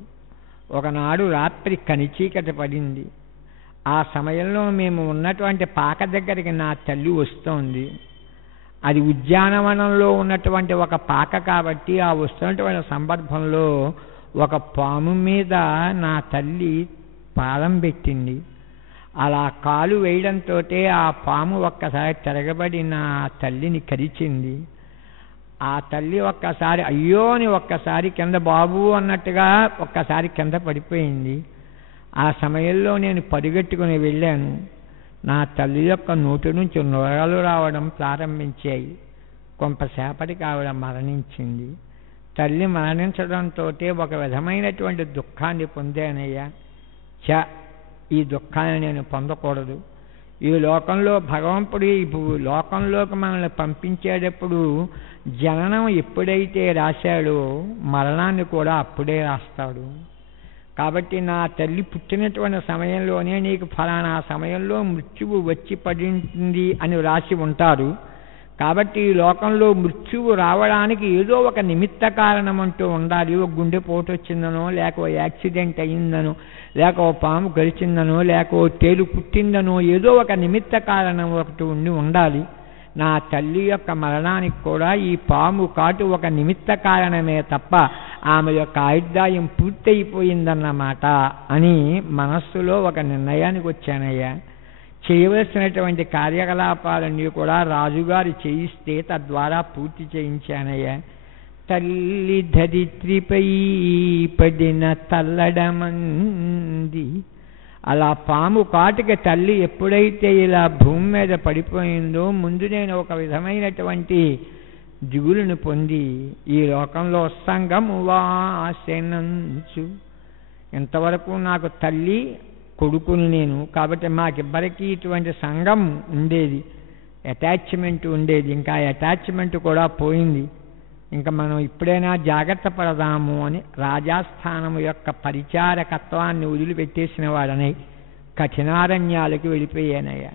ఒకనాడు రాత్రి కనిచీకటి పడింది. ఆ సమయంలో మేము ఉన్నటువంటి పాక దగ్గరికి నా తల్లి వస్తోంది. అది ఉద్యానవనంలో ఉన్నటువంటి ఒక పాక కాబట్టి ఆ వస్తున్నటువంటి సందర్భంలో ఒక పాము మీద నా తల్లి పాదం పెట్టింది. అలా కాలు వేయడంతో ఆ పాము ఒక్కసారి తిరగబడి నా తల్లిని కరిచింది. ఆ తల్లి ఒక్కసారి అయ్యో అని ఒక్కసారి కింద బాబు అన్నట్టుగా ఒక్కసారి కింద పడిపోయింది. ఆ సమయంలో నేను పరిగెట్టుకుని వెళ్ళాను. నా తల్లి యొక్క నోటి నుంచి నొరగలు రావడం ప్రారంభించాయి. కొంతసేపటికి ఆవిడ మరణించింది. తల్లి మరణించడంతో ఒక విధమైనటువంటి దుఃఖాన్ని పొందానయ్యా. ఈ దుఃఖాన్ని నేను పొందకూడదు. ఈ లోకంలో భగవంతుడు ఈ లోకంలోకి మనల్ని పంపించేటప్పుడు జననం ఎప్పుడైతే రాశాడో మరణాన్ని కూడా అప్పుడే రాస్తాడు. కాబట్టి నా తల్లి పుట్టినటువంటి సమయంలోనే నీకు ఫలానా సమయంలో మృత్యువు వచ్చి పడింది అని రాసి ఉంటారు. కాబట్టి ఈ లోకంలో మృత్యువు రావడానికి ఏదో ఒక నిమిత్త కారణం అంటూ ఉండాలి. ఒక గుండెపోటు వచ్చిందనో, లేక ఓ యాక్సిడెంట్ అయ్యిందనో, లేక ఓ పాము గడిచిందనో, లేక ఓ తేలు పుట్టిందనో, ఏదో ఒక నిమిత్త కారణం ఒకటి ఉండాలి. నా తల్లి యొక్క మరణానికి కూడా ఈ పాము కాటు ఒక నిమిత్త కారణమే తప్ప ఆమె యొక్క ఆయుర్దాయం పూర్తయిపోయిందన్నమాట అని మనస్సులో ఒక నిర్ణయానికి వచ్చానయ్యా. చేయవలసినటువంటి కార్యకలాపాలన్నీ కూడా రాజుగారు చేయిస్తే తద్వారా పూర్తి చేయించానయ్యా. తల్లి ధరిత్రిపై పడిన తల్లడమంది అలా పాము కాటుక తల్లి ఎప్పుడైతే ఇలా భూమి మీద పడిపోయిందో ముందు నేను ఒక విధమైనటువంటి దిగులును పొంది ఈ లోకంలో సంగము వాసెనంచు, ఇంతవరకు నాకు తల్లి కొడుకుని నేను, కాబట్టి మాకిద్దరికీ ఇటువంటి సంఘం ఉండేది, అటాచ్మెంట్ ఉండేది. ఇంకా అటాచ్మెంట్ కూడా పోయింది. ఇంకా మనం ఇప్పుడైనా జాగ్రత్త పడదాము అని రాజాస్థానము యొక్క పరిచారకత్వాన్ని వదిలిపెట్టేసిన వాడనై కఠినారణ్యాలకు వెళ్ళిపోయానయ్యా.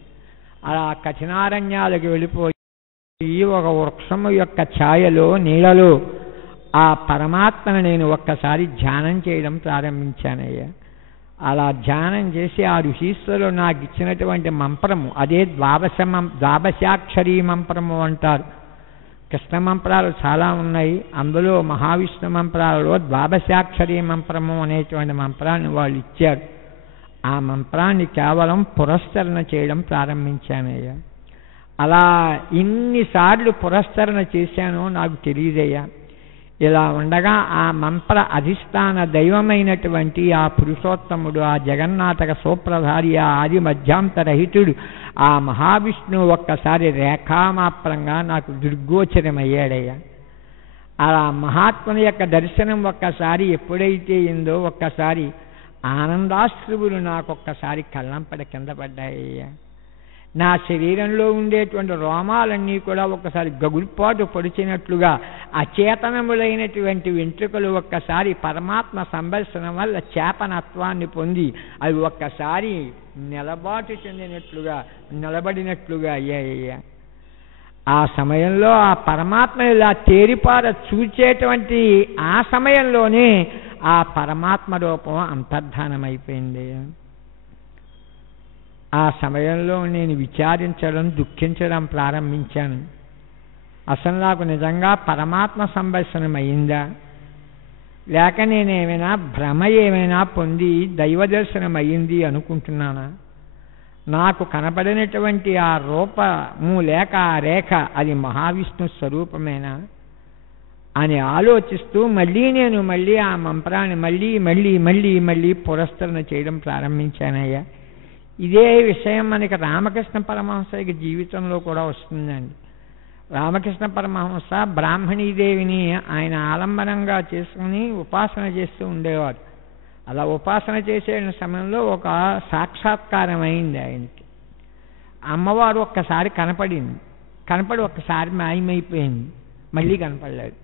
అలా కఠినారణ్యాలకు వెళ్ళిపోయి ఒక వృక్షము యొక్క ఛాయలో నీడలో ఆ పరమాత్మను నేను ఒక్కసారి ధ్యానం చేయడం ప్రారంభించానయ్యా. అలా ధ్యానం చేసి ఆ ఋషీశ్వరులు నాకు ఇచ్చినటువంటి మంత్రము, అదే ద్వాదశాక్షరీ మంత్రము అంటారు. కృష్ణ మంత్రాలు చాలా ఉన్నాయి, అందులో మహావిష్ణు మంత్రాలలో ద్వాదశాక్షరీ మంత్రము అనేటువంటి మంత్రాన్ని వాళ్ళు ఇచ్చారు. ఆ మంత్రాన్ని కేవలం పురస్కరణ చేయడం ప్రారంభించానయ్యా. అలా ఇన్నిసార్లు పురస్కరణ చేశానో నాకు తెలియదయ్యా. ఇలా ఉండగా ఆ మంత్ర అధిష్టాన దైవమైనటువంటి ఆ పురుషోత్తముడు, ఆ జగన్నాటక సూప్రధారి, ఆ ఆది మధ్యాంతరహితుడు, ఆ మహావిష్ణువు ఒక్కసారి రేఖామాత్రంగా నాకు దుర్గోచరమయ్యాడయ్యా. అలా మహాత్ముని యొక్క దర్శనం ఒక్కసారి ఎప్పుడైతే అయిందో ఒక్కసారి ఆనందాశ్రువులు నాకొక్కసారి కళ్ళంపడ కింద పడ్డాయ్యా. నా శరీరంలో ఉండేటువంటి రోమాలన్నీ కూడా ఒక్కసారి గగుల్పాటు పొడిచినట్లుగా అచేతనములైనటువంటి వెంట్రుకలు ఒక్కసారి పరమాత్మ సందర్శనం వల్ల చేతనత్వాన్ని పొంది అవి ఒక్కసారి నిలబాటు చెందినట్లుగా నిలబడినట్లుగా అయ్యాయ్యా. ఆ సమయంలో ఆ పరమాత్మ ఇలా తేరిపార చూచేటువంటి ఆ సమయంలోనే ఆ పరమాత్మ రూపం అంతర్ధానమైపోయింది. ఆ సమయంలో నేను విచారించడం, దుఃఖించడం ప్రారంభించాను. అసలు నాకు నిజంగా పరమాత్మ సందర్శనం అయిందా, లేక నేనేమైనా భ్రమ ఏమైనా పొంది దైవ దర్శనం అయ్యింది అనుకుంటున్నానా? నాకు కనబడినటువంటి ఆ రూపము లేక ఆ రేఖ అది మహావిష్ణు స్వరూపమేనా అని ఆలోచిస్తూ మళ్ళీ ఆ మంత్రాన్ని మళ్ళీ పురస్కరణ చేయడం ప్రారంభించానయ్యా. ఇదే విషయం మనకి రామకృష్ణ పరమహంస జీవితంలో కూడా వస్తుందండి. రామకృష్ణ పరమహంస బ్రాహ్మణీదేవిని ఆయన ఆలంబనంగా చేసుకుని ఉపాసన చేస్తూ ఉండేవారు. అలా ఉపాసన చేసే సమయంలో ఒక సాక్షాత్కారం అయింది ఆయనకి. అమ్మవారు ఒక్కసారి కనపడి ఒక్కసారి మాయమైపోయింది, మళ్ళీ కనపడలేదు.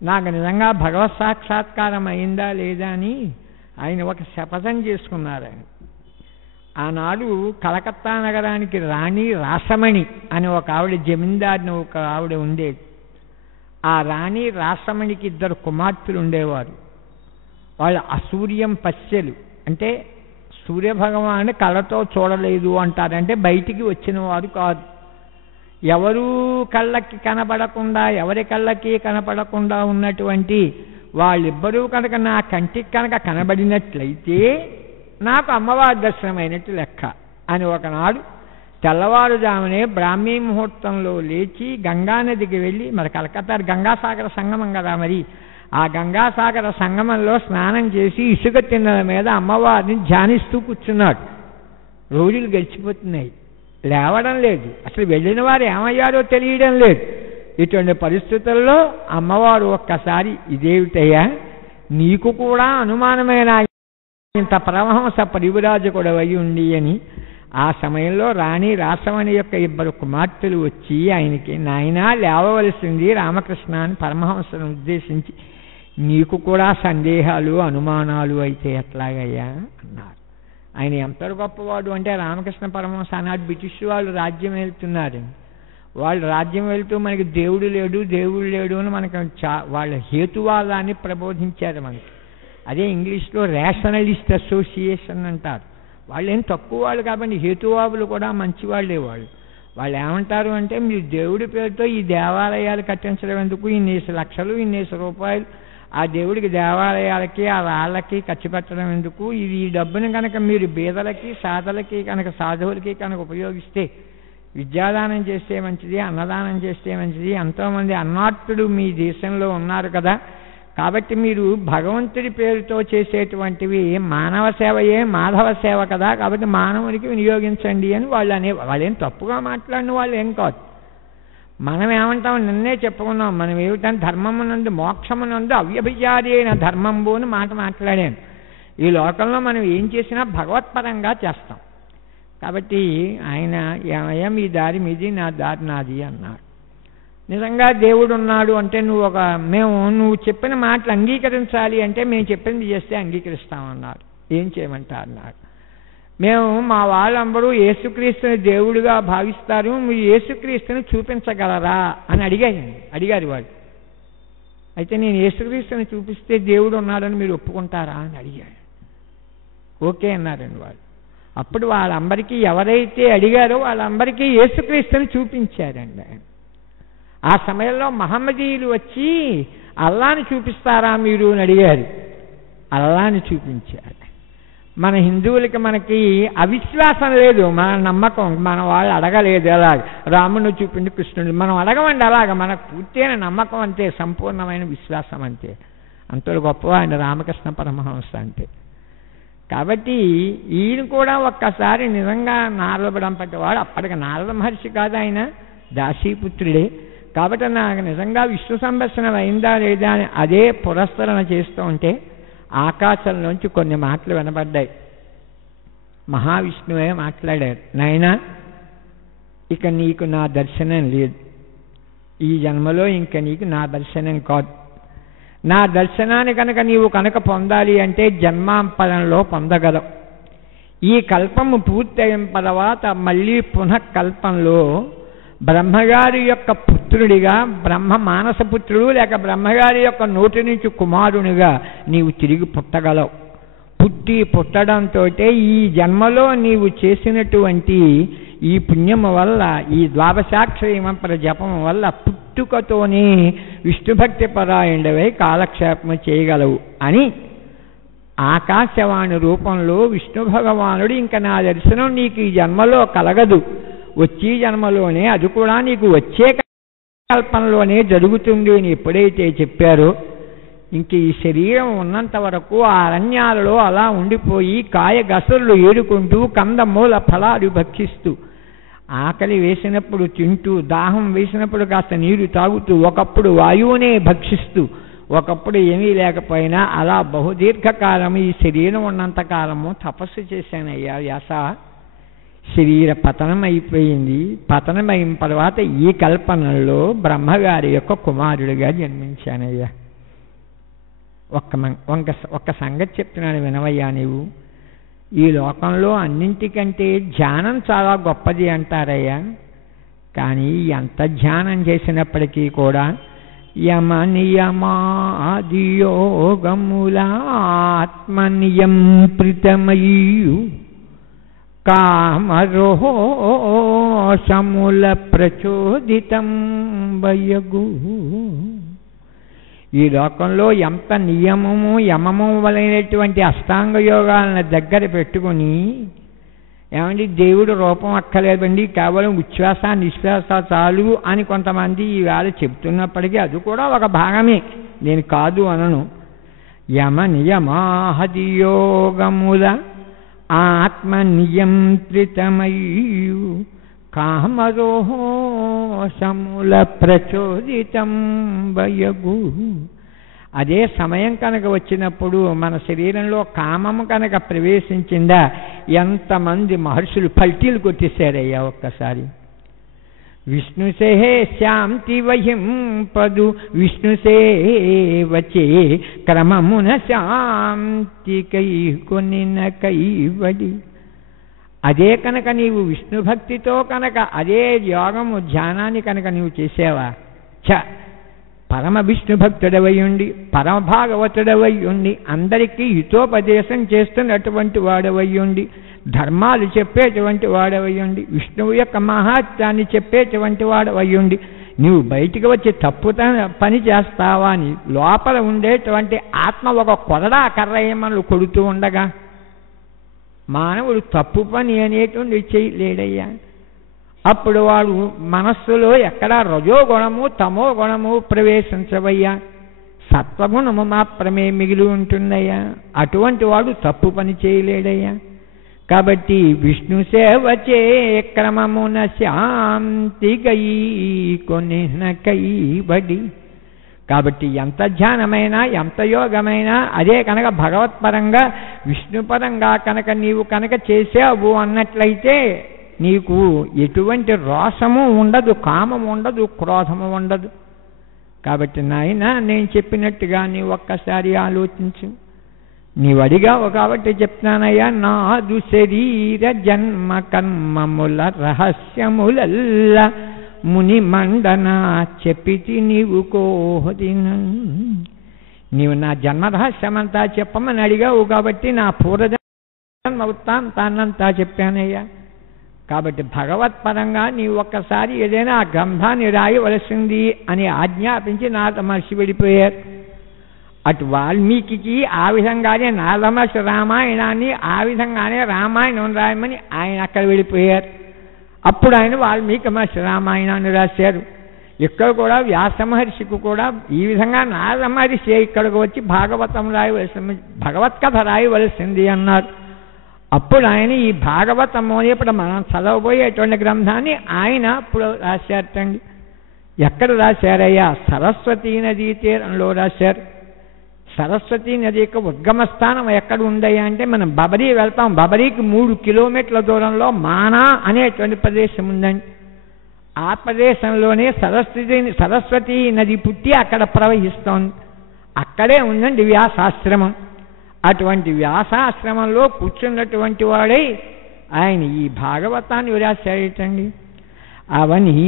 నాకు నిజంగా భగవత్ సాక్షాత్కారం అయిందా లేదా అని ఆయన ఒక శపథం చేసుకున్నారు. ఆయన ఆనాడు కలకత్తా నగరానికి రాణి రాసమణి అని ఒక ఆవిడ జమీందారిని ఒక ఆవిడ ఉండేది. ఆ రాణి రాసమణికి 2 కుమార్తెలు ఉండేవారు. వాళ్ళు అసూర్యం పశ్యలు, అంటే సూర్యభగవాను కళ్ళతో చూడలేదు అంటారంటే బయటికి వచ్చిన వారు కాదు. ఎవరి కళ్ళకి కనపడకుండా ఉన్నటువంటి వాళ్ళిద్దరూ కనుక నా కంటికి కనుక కనబడినట్లయితే నాకు అమ్మవారి దర్శనం అయినట్టు లెక్క అని ఒకనాడు తెల్లవారుజామునే బ్రాహ్మీ ముహూర్తంలో లేచి గంగానదికి వెళ్ళి, మరి కలకత్తా గంగాసాగర సంగమం కదా, మరి ఆ గంగాసాగర సంగమంలో స్నానం చేసి ఇసుక తిన్నెల మీద అమ్మవారిని ధ్యానిస్తూ కూర్చున్నాడు. రోజులు గడిచిపోతున్నాయి, లేవడం లేదు, అసలు వెళ్ళిన వారు ఏమయ్యారో తెలియడం లేదు. ఇటువంటి పరిస్థితుల్లో అమ్మవారు ఒక్కసారి ఇదేమిటయ్యా, నీకు కూడా అనుమానమైన ఇంత పరమహంస పరివిరాజకుడు అయి ఉండి అని ఆ సమయంలో రాణి రాసమణి యొక్క 2 కుమార్తెలు వచ్చి ఆయనకి, నాయనా లేవవలసింది రామకృష్ణ అని పరమహంసను ఉద్దేశించి, నీకు కూడా సందేహాలు అనుమానాలు అయితే ఎట్లాగయ్యా అన్నారు. ఆయన ఎంత గొప్పవాడు అంటే రామకృష్ణ పరమహంస ఆనాడు బ్రిటిష్ వాళ్ళు రాజ్యం వెళ్తున్నారు. వాళ్ళు రాజ్యం వెళ్తూ మనకి దేవుడు లేడు అని మనకు వాళ్ళ హేతువాదాన్ని ప్రబోధించారు మనకి. అదే ఇంగ్లీష్లో రేషనలిస్ట్ అసోసియేషన్ అంటారు. వాళ్ళు ఏం తక్కువ వాళ్ళు కాబట్టి హేతువాదులు కూడా మంచివాళ్ళే. వాళ్ళు ఏమంటారు అంటే, మీరు దేవుడి పేరుతో ఈ దేవాలయాలు కట్టించడం ఎందుకు, ఇన్నేసి లక్షలు ఇన్నేసి రూపాయలు ఆ దేవుడికి దేవాలయాలకి ఆ రాళ్ళకి ఖర్చు పెట్టడం ఎందుకు, ఇది ఈ డబ్బుని కనుక మీరు బీదలకి సాధలకి కనుక సాధువులకి కనుక ఉపయోగిస్తే, విద్యాదానం చేస్తే మంచిది, అన్నదానం చేస్తే మంచిది. ఎంతోమంది అన్నార్థులు మీ దేశంలో ఉన్నారు కదా, కాబట్టి మీరు భగవంతుడి పేరుతో చేసేటువంటివి మానవ సేవయే మాధవ సేవ కదా, కాబట్టి మానవునికి వినియోగించండి అని వాళ్ళేం తప్పుగా మాట్లాడిన వాళ్ళు ఏం కాదు. మనం ఏమంటాం, నిన్నే చెప్పుకున్నాం, మనం ఏమిటంటే ధర్మమునందు మోక్షమునందు అవ్యభిచారి అయిన ధర్మంబు అని మాట మాట్లాడాను. ఈ లోకంలో మనం ఏం చేసినా భగవత్పరంగా చేస్తాం. కాబట్టి ఆయన ఏమయ్యా మీ దారి మీది, నా దారి నాది అన్నాడు. నిజంగా దేవుడు ఉన్నాడు అంటే నువ్వు చెప్పిన మాటలు అంగీకరించాలి అంటే మేము చెప్పింది చేస్తే అంగీకరిస్తామన్నారు. ఏం చేయమంటారు అన్నాడు. మేము మా వాళ్ళందరూ యేసుక్రీస్తుని దేవుడిగా భావిస్తారు, మీరు యేసుక్రీస్తుని చూపించగలరా అని అడిగారు వాళ్ళు. అయితే నేను యేసుక్రీస్తుని చూపిస్తే దేవుడు ఉన్నాడని మీరు ఒప్పుకుంటారా అని అడిగాడు. ఓకే అన్నారండి వాళ్ళు. అప్పుడు వాళ్ళందరికీ ఎవరైతే అడిగారో వాళ్ళందరికీ యేసుక్రీస్తుని చూపించారండి. ఆ సమయంలో మహమ్మదీయులు వచ్చి అల్లాని చూపిస్తారా మీరు అని అడిగారు. అల్లాని చూపించారు. మన హిందువులకి మనకి అవిశ్వాసం లేదు, మన నమ్మకం. మన వాళ్ళు అడగలేదు అలాగ రాముడిని చూపిండి కృష్ణుడు, మనం అడగమండి అలాగ. మనకు పూర్తయిన నమ్మకం అంతే, సంపూర్ణమైన విశ్వాసం అంతే. అంత గొప్ప ఆయన రామకృష్ణ పరమహంస అంటే. కాబట్టి ఈయన కూడా ఒక్కసారి నిజంగా నారద దంపతివాడు, అప్పటికి నారద మహర్షి కాదు, ఆయన దాసీపుత్రుడే. కాబట్టి నాకు నిజంగా విష్ణు సందర్శనం అయిందా లేదా అని అదే పురస్కరణ చేస్తూ ఉంటే ఆకాశంలోంచి కొన్ని మాటలు వినబడ్డాయి. మహావిష్ణువే మాట్లాడారు, నాయనా ఇక నీకు నా దర్శనం లేదు, ఈ జన్మలో ఇంక నీకు నా దర్శనం కాదు. నా దర్శనాన్ని నీవు కనుక పొందాలి అంటే జన్మాంతరంలో పొందగలవు. ఈ కల్పము పూర్తయిన తర్వాత మళ్ళీ పునఃకల్పంలో బ్రహ్మగారి యొక్క పుత్రుడిగా, బ్రహ్మ మానసపుత్రుడు లేక బ్రహ్మగారి యొక్క నోటి నుంచి కుమారునిగా నీవు తిరిగి పుట్టగలవు. పుట్టడంతో ఈ జన్మలో నీవు చేసినటువంటి ఈ పుణ్యము వల్ల, ఈ ద్వాదశాక్షరి మంత్ర జపము వల్ల పుట్టుకతోనే విష్ణుభక్తి పరాయణుడవై కాలక్షేపము చేయగలవు అని ఆకాశవాణి రూపంలో విష్ణు భగవానుడు ఇంక నా దర్శనం నీకు ఈ జన్మలో కలగదు, వచ్చే జన్మలోనే, అది కూడా నీకు వచ్చే కల్పంలోనే జరుగుతుంది అని ఎప్పుడైతే చెప్పారో ఇంక ఈ శరీరం ఉన్నంత వరకు ఆ అరణ్యాలలో అలా ఉండిపోయి కాయ గసరులు ఏడుకుంటూ కందమూల ఫలాలు భక్షిస్తూ, ఆకలి వేసినప్పుడు తింటూ, దాహం వేసినప్పుడు కాస్త నీరు తాగుతూ, ఒకప్పుడు వాయువునే భక్షిస్తూ, ఒకప్పుడు ఏమీ లేకపోయినా అలా బహుదీర్ఘకాలము ఈ శరీరం ఉన్నంతకాలము తపస్సు చేశానయ్యా వ్యాస. శరీర పతనం అయిపోయింది. పతనమైన తర్వాత ఈ కల్పనలో బ్రహ్మగారి యొక్క కుమారుడిగా జన్మించానయ్యా. ఒక్క సంగతి చెప్తున్నాను వినవయ్యా నీవు. ఈ లోకంలో అన్నింటికంటే ధ్యానం చాలా గొప్పది అంటారయ్యా. కానీ ఎంత ధ్యానం చేసినప్పటికీ కూడా యమ నియమాదియోగముల ఆత్మనియంత్రితమయ్యు కామరోషముల ప్రచోదితం వయగు. ఈ లోకంలో ఎంత నియమము యమము వలైనటువంటి అష్టాంగ యోగాలను దగ్గర పెట్టుకుని, ఏమండి దేవుడు రూపం అక్కర్లేదండి, కేవలం ఉచ్ఛ్వాస నిశ్వాస చాలు అని కొంతమంది ఈవేళ చెప్తున్నప్పటికీ అది కూడా ఒక భాగమే, నేను కాదు అనను. యమ నియమాహదియోగముల ఆత్మనియంత్రితమయ్యు కామరోషముల ప్రచోదితం వయగు. అదే సమయం కనుక వచ్చినప్పుడు మన శరీరంలో కామము కనుక ప్రవేశించిందా, ఎంతమంది మహర్షులు పల్టీలు కొట్టేశారయ్యా ఒక్కసారి. విష్ణుసే శాంతి వహింపదు విష్ణుసేవచే క్రమమున శాంతి కై కొనిన కైవడి. అదే కనుక నీవు విష్ణు భక్తితో కనుక అదే యోగము ధ్యానాన్ని కనుక నీవు చేసావా, పరమ విష్ణు భక్తుడవై ఉండి, పరమ భాగవతుడవై ఉండి, అందరికీ హితోపదేశం చేస్తున్నటువంటి వాడవై ఉండి, ధర్మాలు చెప్పేటువంటి వాడవై ఉండి, విష్ణువు యొక్క మహాత్యాన్ని చెప్పేటువంటి వాడవై ఉండి, నీవు బయటికి వచ్చి తప్పు పని చేస్తావా అని లోపల ఉండేటువంటి ఆత్మ ఒక కొరడా కర్రయ్యమను కొడుతూ ఉండగా మానవుడు తప్పు పని అనేటువంటి చేయలేడయ్యా. అప్పుడు వాడు మనస్సులో ఎక్కడా రజోగుణము తమో గుణము ప్రవేశించవయ్యా. సత్వగుణము మాత్రమే మిగిలి ఉంటుందయ్యా. అటువంటి వాడు తప్పు పని చేయలేడయ్యా. కాబట్టి విష్ణు సేవ చే క్రమమున శాంతి గై కొనిన కైబడి. కాబట్టి ఎంత ధ్యానమైనా ఎంత యోగమైనా అదే కనుక భగవత్పరంగా విష్ణుపరంగా కనుక నీవు కనుక చేసావు అన్నట్లయితే నీకు ఎటువంటి రోషము ఉండదు, కామము ఉండదు, క్రోధము ఉండదు. కాబట్టి నాయన నేను చెప్పినట్టుగా నీవు ఒక్కసారి ఆలోచించు. నీవు అడిగావు కాబట్టి చెప్తానయ్యా. నాదు శరీర జన్మ కర్మముల రహస్యములల్ల ముని మండన చెప్పితి నీవు కోరిన. నీవు నా జన్మ రహస్యమంతా చెప్పమని అడిగావు కాబట్టి నా పూర్వజన్మ వృత్తాంతాన్నంతా చెప్పానయ్యా. కాబట్టి భగవత్పరంగా నీవు ఒక్కసారి ఏదైనా ఆ గ్రంథాన్ని రాయవలసింది అని ఆజ్ఞాపించి నారద మహర్షి వెళ్ళిపోయారు. అటు వాల్మీకి ఆ విధంగానే నారద మహర్షి రామాయణాన్ని ఆ విధంగానే రామాయణం రాయమని ఆయన అక్కడ వెళ్ళిపోయారు. అప్పుడు ఆయన వాల్మీకి మహర్షి రామాయణాన్ని రాశారు. ఇక్కడ కూడా వ్యాస మహర్షికి కూడా ఈ విధంగా నారద మహర్షి ఇక్కడికి వచ్చి భాగవతం రాయవలసింది, భగవత్కథ రాయవలసింది అన్నారు. అప్పుడు ఆయన ఈ భాగవతము ఇప్పుడు మనం చదవబోయేటువంటి గ్రంథాన్ని ఆయన ఇప్పుడు రాశారటండి. ఎక్కడ రాశారయ్యా? సరస్వతీ నదీ తీరంలో రాశారు. సరస్వతీ నది యొక్క ఉద్గమ స్థానం ఎక్కడ ఉందయ్యా అంటే మనం బబరీ వెళ్తాం. బబరీకి 3 కిలోమీటర్ల దూరంలో మానా అనేటువంటి ప్రదేశం ఉందండి. ఆ ప్రదేశంలోనే సరస్వతీ నది పుట్టి అక్కడ ప్రవహిస్తోంది. అక్కడే ఉందండి వ్యాసాశ్రమం. అటువంటి వ్యాసాశ్రమంలో కూర్చున్నటువంటి వాడై ఆయన ఈ భాగవతాన్ని రాశాడటండి. అవన్నీ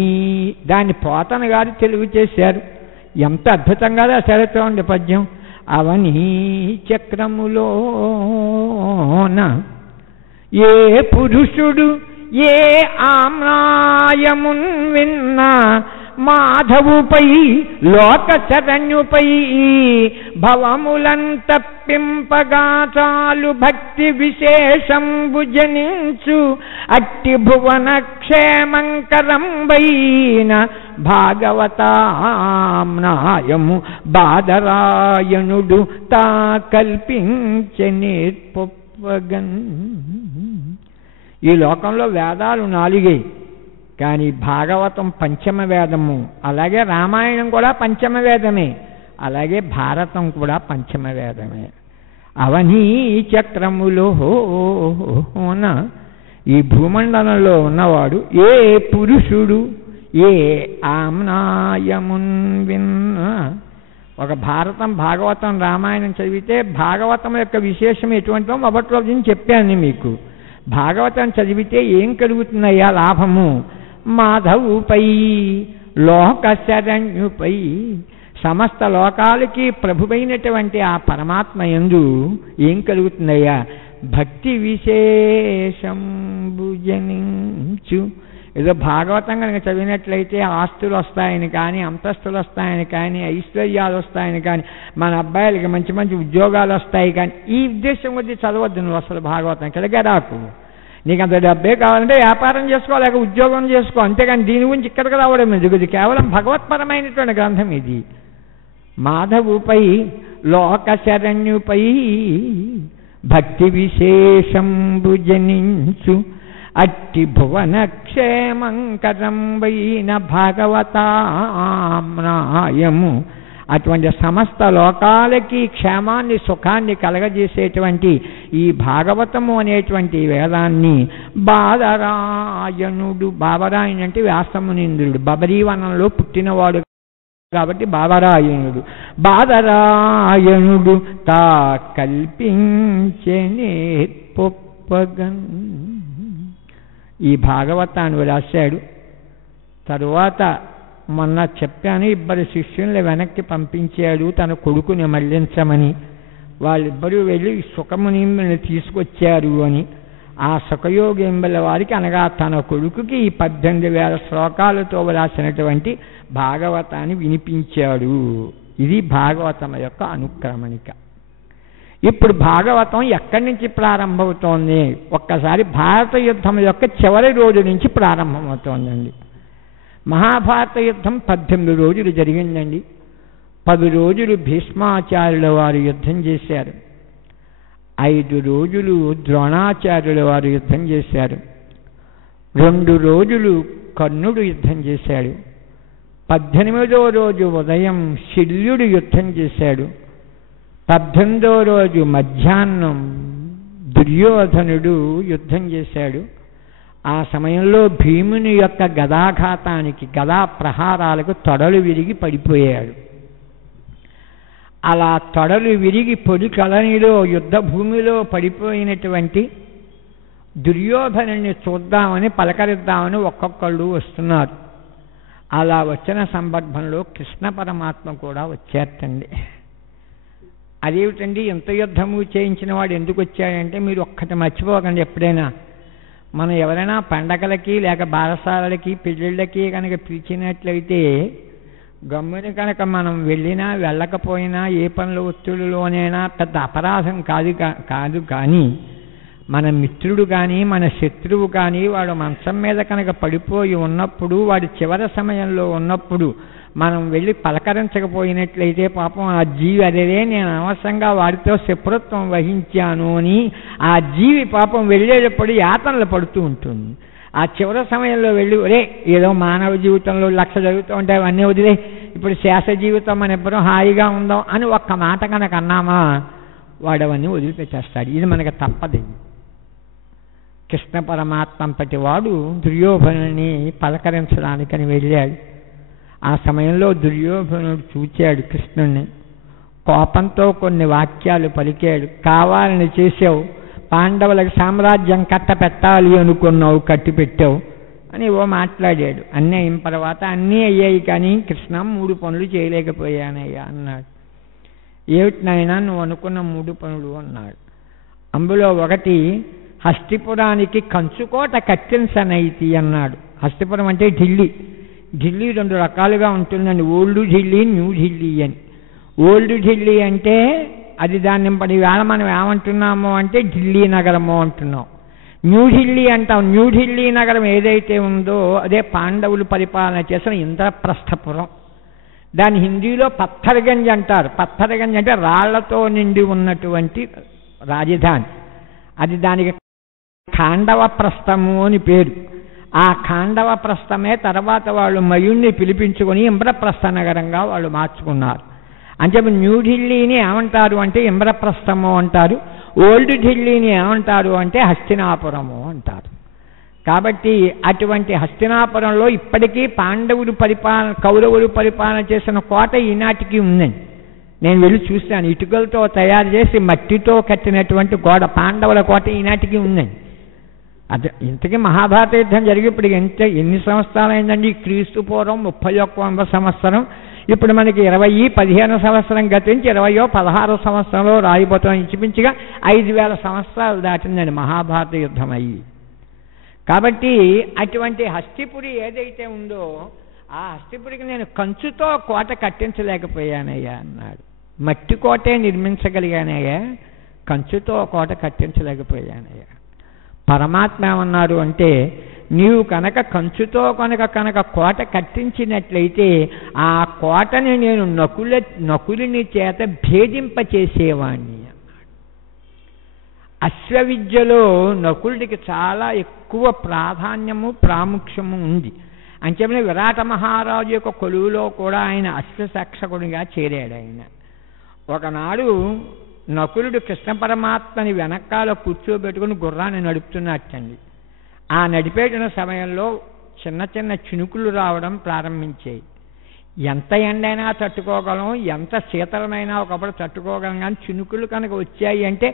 దాన్ని పోతన గారు తెలుగు చేశారు. ఎంత అద్భుతంగా రాశారటండి పద్యం. అవన్నీ చక్రములోన ఏ పురుషుడు ఏ ఆమ్నాయమున్ విన్నా మాధవుపై లోక శరణ్యుపై భవములం తప్పింపగా చాలు భక్తి విశేషంబు జనించు అట్టి భువన క్షేమంకరంబైన భాగవతామ్నాయము బాదరాయణుడు తా కల్పించనేర్పొప్పగన్. ఈ లోకంలో వేదాలు 4 కానీ భాగవతం పంచమ వేదము, అలాగే రామాయణం కూడా పంచమ వేదమే, అలాగే భారతం కూడా పంచమ వేదమే. అవనీ చక్రములోన ఈ భూమండలంలో ఉన్నవాడు ఏ పురుషుడు ఏ ఆమ్నాయమున్ విన్నా. ఒక భాగవతం రామాయణం చదివితే భాగవతం యొక్క విశేషం ఎటువంటిదో మొదట్లో చెప్పాను మీకు. భాగవతం చదివితే ఏం కలుగుతున్నాయా లాభము? మాధవుపై లోక శరణ్యుపై సమస్త లోకాలకి ప్రభువైనటువంటి ఆ పరమాత్మ యందు ఏం కలుగుతున్నాయా? భక్తి విశేషంబు జనించు. ఏదో భాగవతం కనుక చదివినట్లయితే ఆస్తులు వస్తాయని కానీ, అంతస్తులు వస్తాయని కానీ, ఐశ్వర్యాలు వస్తాయని కానీ, మన అబ్బాయిలకి మంచి మంచి ఉద్యోగాలు వస్తాయి కానీ, ఈ ఉద్దేశం కొద్దీ చదవద్దు నువ్వు అసలు భాగవతం. ఇక్కడికే రాకు. నీకు అంత డబ్బే కావాలంటే వ్యాపారం చేసుకో, లేక ఉద్యోగం చేసుకో, అంతేగాని దీని గురించి ఇక్కడికి రావడం ఎందుకు? ఇది కేవలం భగవత్పరమైనటువంటి గ్రంథం ఇది. మాధవుపై లోక శరణ్యుపై భక్తి విశేషంబు జనించు అట్టి భువన క్షేమంకరంబైన భాగవతామ్నాయము. అటువంటి సమస్త లోకాలకి క్షేమాన్ని సుఖాన్ని కలగజేసేటువంటి ఈ భాగవతము అనేటువంటి వేదాన్ని బాదరాయణుడు, బాబరాయణుడు అంటే వ్యాసమునీంద్రుడు, బబరీవనంలో పుట్టినవాడు కాబట్టి బాబరాయణుడు, బాదరాయణుడు తా కల్పించెనేర్పొప్పగన్. ఈ భాగవతాన్ని రాశాడు. తరువాత మొన్న చెప్పాను, 2 శిష్యుల్ని వెనక్కి పంపించాడు తన కొడుకుని మళ్లించమని. వాళ్ళిద్దరూ వెళ్ళి సుఖమునింబుని తీసుకొచ్చారు అని. ఆ సుఖయోగింబల వారికి అనగా తన కొడుకుకి ఈ 18,000 శ్లోకాలతో రాసినటువంటి భాగవతాన్ని వినిపించాడు. ఇది భాగవతం యొక్క అనుక్రమణిక. ఇప్పుడు భాగవతం ఎక్కడి నుంచి ప్రారంభమవుతోంది? ఒక్కసారి భారత యుద్ధం యొక్క చివరి రోజు నుంచి ప్రారంభమవుతోందండి. మహాభారత యుద్ధం 18 రోజులు జరిగిందండి. 10 రోజులు భీష్మాచార్యుల వారు యుద్ధం చేశారు. 5 రోజులు ద్రోణాచార్యుల వారు యుద్ధం చేశారు. 2 రోజులు కర్ణుడు యుద్ధం చేశాడు. 18వ రోజు ఉదయం శల్యుడు యుద్ధం చేశాడు. 18వ రోజు మధ్యాహ్నం దుర్యోధనుడు యుద్ధం చేశాడు. ఆ సమయంలో భీముని యొక్క గదాఘాతానికి, గదా ప్రహారాలకు తొడలు విరిగి పడిపోయాడు. అలా తొడలు విరిగి పొడి కళనిలో యుద్ధ భూమిలో పడిపోయినటువంటి దుర్యోధనుని చూద్దామని, పలకరిద్దామని ఒక్కొక్కళ్ళు వస్తున్నారు. అలా వచ్చిన సందర్భంలో కృష్ణ పరమాత్మ కూడా వచ్చేటండి. అదేమిటండి, ఎంత యుద్ధము చేయించిన వాడు ఎందుకు వచ్చాడంటే, మీరు ఒక్కటి మర్చిపోకండి, ఎప్పుడైనా మనం ఎవరైనా పండగలకి లేక బారసాలకి పెళ్ళిళ్ళకి కనుక పిలిచినట్లయితే గమ్ముని కనుక మనం వెళ్ళినా వెళ్ళకపోయినా ఏ పనుల ఒత్తిడిలోనైనా పెద్ద అపరాధం కాదు కానీ మన మిత్రుడు కానీ మన శత్రువు కానీ వాడు మంచం మీద కనుక పడిపోయి ఉన్నప్పుడు, వాడి చివరి సమయంలో ఉన్నప్పుడు మనం వెళ్ళి పలకరించకపోయినట్లయితే పాపం ఆ జీవి అదే నేను అనవసరంగా వాడితో శత్రుత్వం వహించాను అని ఆ జీవి పాపం వెళ్ళేటప్పుడు యాతనలు పడుతూ ఉంటుంది. ఆ చివరి సమయంలో వెళ్ళి ఒరే ఏదో మానవ జీవితంలో 1,00,000 జరుగుతూ ఉంటాయి, అవన్నీ వదిలే, ఇప్పుడు శేష జీవితం మన ఎప్పుడూ హాయిగా ఉందాం అని ఒక్క మాట కనుక అన్నామా వాడు అవన్నీ వదిలిపెట్టేస్తాడు. ఇది మనకు తప్పదు. కృష్ణ పరమాత్మంతటి వాడు దుర్యోధనుని పలకరించడానికని వెళ్ళాడు. ఆ సమయంలో దుర్యోధనుడు చూచాడు కృష్ణుణ్ణి. కోపంతో కొన్ని వాక్యాలు పలికాడు. కావాలని చేసావు, పాండవులకు సామ్రాజ్యం కట్టపెట్టాలి అనుకున్నావు, కట్టి పెట్టావు అని ఓ మాట్లాడాడు. అన్నీ అయిన తర్వాత అన్నీ అయ్యాయి కానీ కృష్ణ 3 పనులు చేయలేకపోయానయ్యా అన్నాడు. ఏమిటి నాయనా నువ్వు అనుకున్న 3 పనులు అన్నాడు. అందులో ఒకటి, హస్తిపురానికి కంచుకోట కట్టించనైతి అన్నాడు. హస్తిపురం అంటే ఢిల్లీ. ఢిల్లీ 2 రకాలుగా ఉంటుందండి, ఓల్డ్ ఢిల్లీ, న్యూ ఢిల్లీ అని. ఓల్డ్ ఢిల్లీ అంటే అది దాన్ని బట్టి వేళ మనం ఏమంటున్నామో అంటే ఢిల్లీ నగరము అంటున్నాం. న్యూ ఢిల్లీ అంటాం. న్యూ ఢిల్లీ నగరం ఏదైతే ఉందో అదే పాండవులు పరిపాలన చేసిన ఇంద్రప్రస్థపురం. దాని హిందీలో పత్తర్గంజ్ అంటారు. పత్తర్గంజ్ అంటే రాళ్లతో నిండి ఉన్నటువంటి రాజధాని. అది దానికి ఖాండవ ప్రస్థము అని పేరు. ఆ ఖాండవ ప్రస్థమే తర్వాత వాళ్ళు మయుణ్ణి పిలిపించుకొని ఇంద్రప్రస్థ నగరంగా వాళ్ళు మార్చుకున్నారు. అంటే న్యూఢిల్లీని ఏమంటారు అంటే ఇంద్రప్రస్థము అంటారు. ఓల్డ్ ఢిల్లీని ఏమంటారు అంటే హస్తినాపురము అంటారు. కాబట్టి అటువంటి హస్తినాపురంలో ఇప్పటికీ పాండవులు కౌరవులు పరిపాలన చేసిన కోట ఈనాటికి ఉందండి. నేను వెళ్ళి చూశాను. ఇటుకలతో తయారు చేసి మట్టితో కట్టినటువంటి గోడ పాండవుల కోట ఈనాటికి ఉందండి. అది ఇంతకీ మహాభారత యుద్ధం జరిగి ఇప్పుడు ఎన్ని సంవత్సరాలు అయిందండి? క్రీస్తు పూర్వం 31వ సంవత్సరం. ఇప్పుడు మనకి 15 సంవత్సరం గతించి 16వ సంవత్సరంలో రాయిపోతాం. ఇంచుమించుగా 5,000 సంవత్సరాలు దాటిందండి మహాభారత యుద్ధం అయ్యి. కాబట్టి అటువంటి హస్తిపురి ఏదైతే ఉందో ఆ హస్తిపురికి నేను కంచుతో కోట కట్టించలేకపోయానయ్యా అన్నాడు. మట్టి కోటే నిర్మించగలిగానయ్యా, కంచుతో కోట కట్టించలేకపోయానయ్యా. పరమాత్మ ఏమన్నారు అంటే, నీవు కనుక కంచుతో కనుక కోట కట్టించినట్లయితే ఆ కోటని నేను నకులుని చేత భేదింపచేసేవాణ్ణి అన్నాడు. అశ్వవిద్యలో నకులుడికి చాలా ఎక్కువ ప్రాధాన్యము ప్రాముఖ్యము ఉంది. అంచేమని విరాట మహారాజు యొక్క కొలువులో కూడా ఆయన అశ్వశిక్షకుడిగా చేరాడు. ఆయన ఒకనాడు నకులుడు కృష్ణ పరమాత్మని వెనకాల కూర్చోబెట్టుకుని గుర్రాన్ని నడుపుతున్నట్టండి. ఆ నడిపేసిన సమయంలో చిన్న చిన్న చినుకులు రావడం ప్రారంభించాయి. ఎంత ఎండైనా తట్టుకోగలం, ఎంత శీతలమైనా ఒకప్పుడు తట్టుకోగలం. కానీ చినుకులు కనుక వచ్చాయి అంటే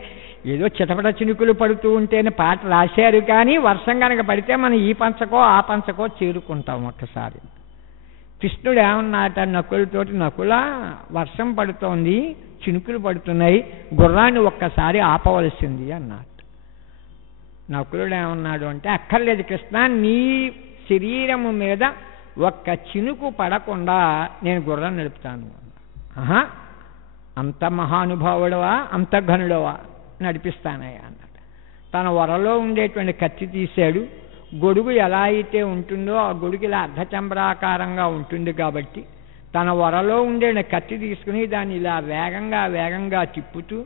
ఏదో చిటపట చినుకులు పడుతూ ఉంటేనే పాట రాశారు. కానీ వర్షం కనుక పడితే మనం ఈ పంచకో ఆ పంచకో చేరుకుంటాం ఒక్కసారి. కృష్ణుడు ఏమన్నాట నకులతోటి, నకుల వర్షం పడుతోంది, చినుకులు పడుతున్నాయి, గుర్రాన్ని ఒక్కసారి ఆపవలసింది అన్నాడు. నకులుడు ఏమన్నాడు అంటే, అక్కర్లేదు కృష్ణ, నీ శరీరము మీద ఒక్క చినుకు పడకుండా నేను గుర్రం నడుపుతాను. ఆహా, అంత మహానుభావుడవా, అంత ఘనుడవా, నడిపిస్తానయ్యా అన్నాడు. తన వరలో ఉండేటువంటి కత్తి తీశాడు. గొడుగు ఎలా అయితే ఉంటుందో ఆ గొడుగు ఇలా అర్ధచంద్రాకారంగా ఉంటుంది కాబట్టి తన వరలో ఉండే కత్తి తీసుకుని దాన్ని ఇలా వేగంగా వేగంగా తిప్పుతూ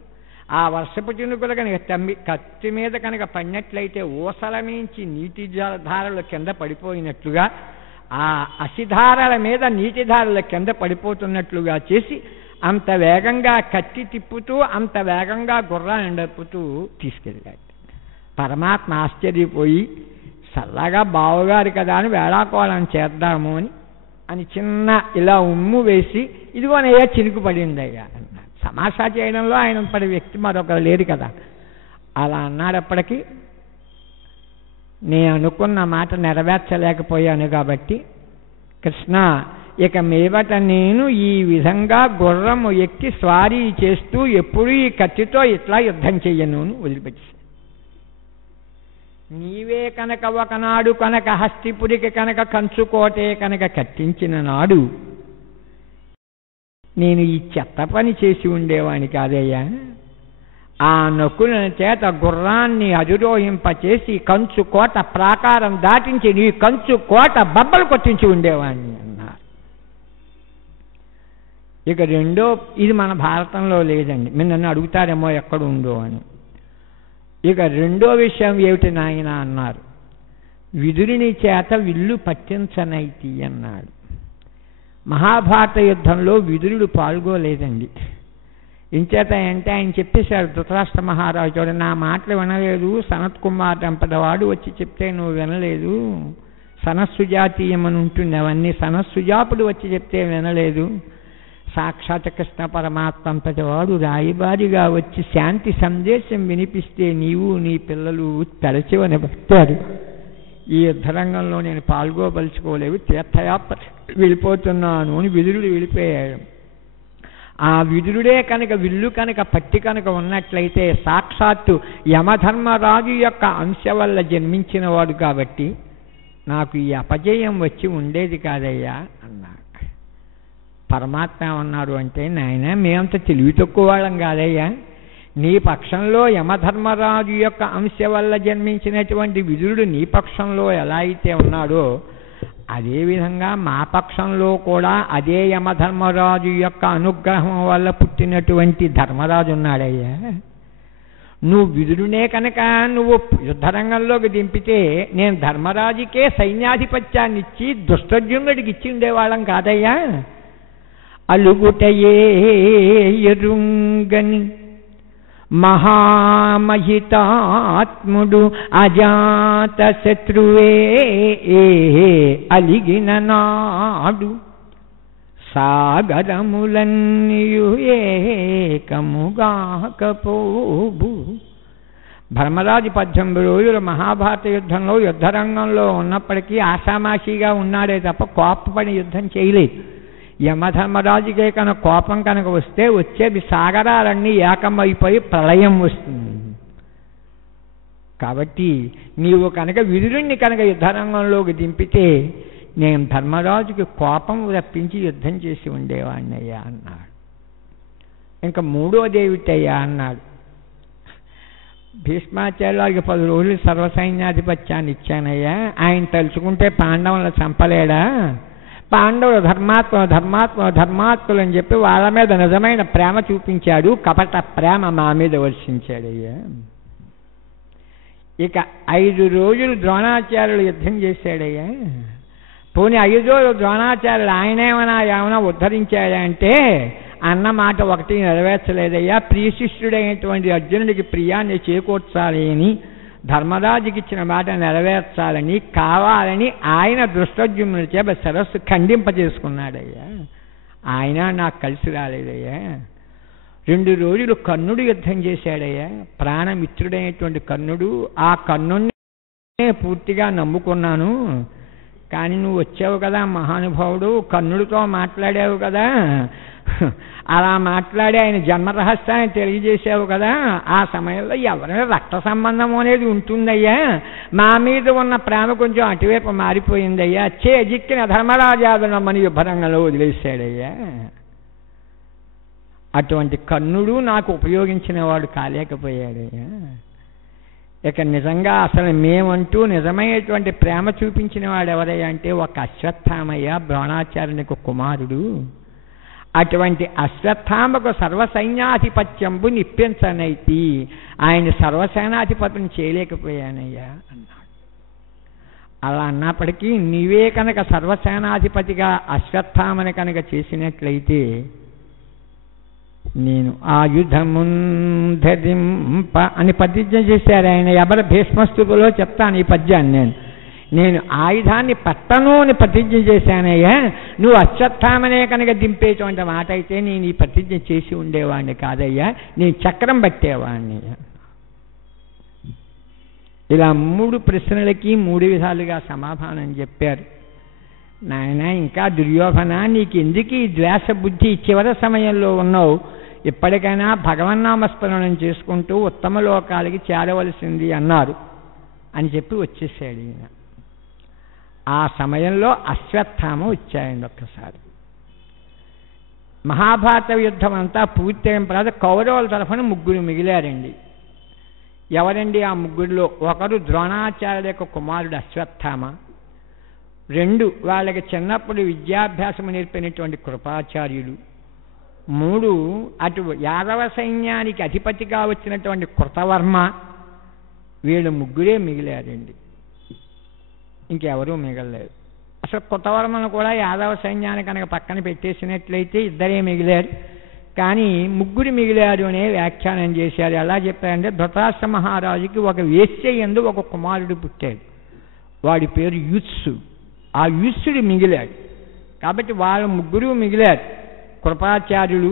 ఆ వర్షపు చినుకులు కనుక కత్తి మీద కనుక పడినట్లయితే ఊసల మించి నీటి ధారలు కింద పడిపోయినట్లుగా ఆ అసిధారల మీద నీటి ధారల కింద పడిపోతున్నట్లుగా చేసి అంత వేగంగా కత్తి తిప్పుతూ అంత వేగంగా గుర్రాన్ని నడుపుతూ తీసుకెళ్ళాడు. పరమాత్మ ఆశ్చర్యపోయి చల్లగా బావగారు కదా అని వేళాకోళం చేద్దాము అని చిన్న ఇలా ఉమ్ము వేసి ఇదిగోనయ్యా చినుకు పడిందయ్యా అన్నాడు. సమాసా చేయడంలో ఆయన పడి వ్యక్తి మరొకరు లేరు కదా. అలా అన్నాడప్పటికీ నేను అనుకున్న మాట నెరవేర్చలేకపోయాను కాబట్టి కృష్ణ ఇక మీదట నేను ఈ విధంగా గుర్రము ఎక్కి స్వారీ చేస్తూ ఎప్పుడూ ఈ కత్తితో ఇట్లా యుద్ధం చెయ్యను వదిలిపెట్టేశాను. నీవే కనుక ఒకనాడు కనుక హస్తిపురికి కనుక కంచుకోటే కనుక కట్టించిన నాడు నేను ఈ చెత్త పని చేసి ఉండేవాని కాదయ్యా. ఆ నొక్కుల చేత గుర్రాన్ని అధిరోహింపచేసి కంచు కోట ప్రాకారం దాటించి నీ కంచు కోట బబ్బలు కొట్టించి ఉండేవాణ్ణి అన్నారు. ఇక రెండో, ఇది మన భారతంలో లేదండి, మీరు నన్ను అడుగుతారేమో ఎక్కడ ఉందో అని. ఇక రెండో విషయం ఏమిటి నాయన అన్నారు. విదురుని చేత విల్లు పట్టించనైతి అన్నాడు. మహాభారత యుద్ధంలో విదురుడు పాల్గొలేదండి. ఇంచేత అంటే ఆయన చెప్పేశాడు ధృతరాష్ట్ర మహారాజు, నా మాటలు వినలేదు, సనత్ కుమార్ దంపటవాడు వచ్చి చెప్తే నువ్వు వినలేదు, సనస్సుజాతీయం అని ఉంటుంది, అవన్నీ సనస్సుజాపుడు వచ్చి చెప్తే వినలేదు, సాక్షాత్ కృష్ణ పరమాత్మ అంతటివాడు రాయబారిగా వచ్చి శాంతి సందేశం వినిపిస్తే నీవు నీ పిల్లలు తలచివని భక్తారు. ఈ యుద్ధరంగంలో నేను పాల్గొపలుచుకోలేవు, తీర్థయాత్ర వెళ్ళిపోతున్నాను అని విదురుడు వెళ్ళిపోయాడు. ఆ విదురుడే కనుక విల్లు కనుక పట్టి కనుక ఉన్నట్లయితే సాక్షాత్తు యమధర్మరాజు యొక్క అంశ వల్ల జన్మించిన వాడు కాబట్టి నాకు ఈ అపజయం వచ్చి ఉండేది కాదయ్యా అన్నాడు. పరమాత్మ అన్నారు అంటే, నాయన మేమంత తెలివి తక్కువ వాళ్ళం కాదయ్యా, నీ పక్షంలో యమధర్మరాజు యొక్క అంశ వల్ల జన్మించినటువంటి విదురుడు నీ పక్షంలో ఎలా అయితే ఉన్నాడో అదేవిధంగా మా పక్షంలో కూడా అదే యమధర్మరాజు యొక్క అనుగ్రహం వల్ల పుట్టినటువంటి ధర్మరాజు ఉన్నాడయ్యా. నువ్వు విదురునే కనుక నువ్వు యుద్ధరంగంలోకి దింపితే నేను ధర్మరాజుకే సైన్యాధిపత్యాన్ని ఇచ్చి దుష్టజుమ్నుడికి ఇచ్చి ఉండేవాళ్ళం కాదయ్యా. అలుగుటయే ఎరుంగని మహామహితాత్ముడు అజాత శత్రువే అలిగిన నాడు సాగరములన్నీయు ఏకముగాకపోబు. ధర్మరాజు 18 రోజులు మహాభారత యుద్ధంలో యుద్ధరంగంలో ఉన్నప్పటికీ ఆషామాషిగా ఉన్నాడే తప్ప కోపపడి యుద్ధం చేయలేదు. యమధర్మరాజుకే కనుక కోపం కనుక వస్తే వచ్చేది సాగరాలన్నీ ఏకమైపోయి ప్రళయం వస్తుంది. కాబట్టి నీవు కనుక విదురుణ్ణి కనుక యుద్ధరంగంలోకి దింపితే నేను ధర్మరాజుకి కోపం రప్పించి యుద్ధం చేసి ఉండేవాడినయ్యా అన్నాడు. ఇంకా మూడోదేవిటయ్యా అన్నాడు. భీష్మాచార్యులకి 10 రోజులు సర్వసైన్యాధిపత్యాన్ని ఇచ్చానయ్యా, ఆయన తలుచుకుంటే పాండవులను చంపలేడా? పాండవులు ధర్మాత్ములు అని చెప్పి వాళ్ళ మీద నిజమైన ప్రేమ చూపించాడు, కపట ప్రేమ మా మీద వర్షించాడయ్యా. ఇక 5 రోజులు ద్రోణాచార్యులు యుద్ధం చేశాడయ్యా. పోనీ 5 రోజులు ద్రోణాచార్యులు ఏమైనా ఉద్ధరించాడంటే అన్న మాట ఒకటి నెరవేర్చలేదయ్యా. ప్రియశిష్యుడైనటువంటి అర్జునుడికి ప్రియాన్ని చేకూర్చాలి అని, ధర్మరాజుకి ఇచ్చిన మాట నెరవేర్చాలని కావాలని ఆయన దృష్టోద్యుమ్నుడి చేత సరస్సు ఖండింపజేసుకున్నాడయ్యా. ఆయన నాకు కలిసి రాలేదయ్యా. 2 రోజులు కర్ణుడు యుద్ధం చేశాడయ్యా. ప్రాణమిత్రుడైనటువంటి కర్ణుడు, ఆ కర్ణుడినే పూర్తిగా నమ్ముకున్నాను. కానీ నువ్వు వచ్చావు కదా మహానుభావుడు, కర్ణుడితో మాట్లాడావు కదా, అలా మాట్లాడి ఆయన జన్మరహస్యాన్ని తెలియజేసావు కదా, ఆ సమయంలో ఎవరైనా రక్త సంబంధం అనేది ఉంటుందయ్యా, మా మీద ఉన్న ప్రేమ కొంచెం అటువైపు మారిపోయిందయ్యా, జిక్కిన ధర్మరాజాదునమ్మని యుద్ధరంగంలో వదిలేశాడయ్యా. అటువంటి కర్ణుడు నాకు ఉపయోగించిన వాడు కాలేకపోయాడయ్యా. ఇక నిజంగా అసలు మేమంటూ నిజమైనటువంటి ప్రేమ చూపించిన వాడు ఎవరయ్యా అంటే ఒక అశ్వత్థామయ్య, ద్రోణాచార్యునికి కుమారుడు. అటువంటి అశ్వత్థామకు సర్వసైన్యాధిపత్యంబు నిప్పించనైతి, ఆయన సర్వసేనాధిపతిని చేయలేకపోయానయ్యా అన్నాడు. అలా అన్నప్పటికీ నీవే కనుక సర్వసేనాధిపతిగా అశ్వత్థామని కనుక చేసినట్లయితే నేను ఆయుధమున్ ధరింప అని ప్రతిజ్ఞ చేశారు ఆయన. ఎవరి భీష్మస్తుతిలో చెప్తాను ఈ పద్యాన్ని. నేను ఆయుధాన్ని పట్టను అని ప్రతిజ్ఞ చేశానయ్యా, నువ్వు అశ్వత్థామనే కనుక దింపేటువంటి మాట అయితే నేను ఈ ప్రతిజ్ఞ చేసి ఉండేవాడిని కాదయ్యా, నేను చక్రం పట్టేవాడిని. ఇలా 3 ప్రశ్నలకి 3 విధాలుగా సమాధానం చెప్పారు. నాయన ఇంకా దుర్యోధన, నీకు ఎందుకు ఈ ద్వేష బుద్ధి? చివరి సమయంలో ఉన్నావు, ఇప్పటికైనా భగవన్నామస్మరణం చేసుకుంటూ ఉత్తమ లోకాలకి చేరవలసింది అన్నారు అని చెప్పి వచ్చేసాడు ఈయన. ఆ సమయంలో అశ్వత్థామ వచ్చాయండి. ఒక్కసారి మహాభారత యుద్ధం అంతా పూర్తయిన తర్వాత కౌరవుల తరఫున 3 మిగిలారండి. ఎవరండి ఆ 3లో? ఒకరు ద్రోణాచార్యుల యొక్క కుమారుడు అశ్వత్థామ, 2 వాళ్ళకి చిన్నప్పుడు విద్యాభ్యాసం నేర్పినటువంటి కృపాచార్యులు, 3 అటు యాదవ సైన్యానికి అధిపతిగా వచ్చినటువంటి కృతవర్మ. వీళ్ళు 3 మిగిలారండి, ఇంకెవరూ మిగలలేదు. అసలు కృతవర్మను కూడా యాదవ సైన్యాన్ని కనుక పక్కన పెట్టేసినట్లయితే 2 మిగిలారు, కానీ 3 మిగిలారు అనే వ్యాఖ్యానం చేశారు. ఎలా చెప్పారంటే ధృతరాష్ట్ర మహారాజుకి ఒక వేశ్య యందు ఒక కుమారుడు పుట్టాడు, వాడి పేరు యూత్సు. ఆ యూత్సుడు మిగిలాడు కాబట్టి వాళ్ళు 3 మిగిలారు, కృపాచార్యులు,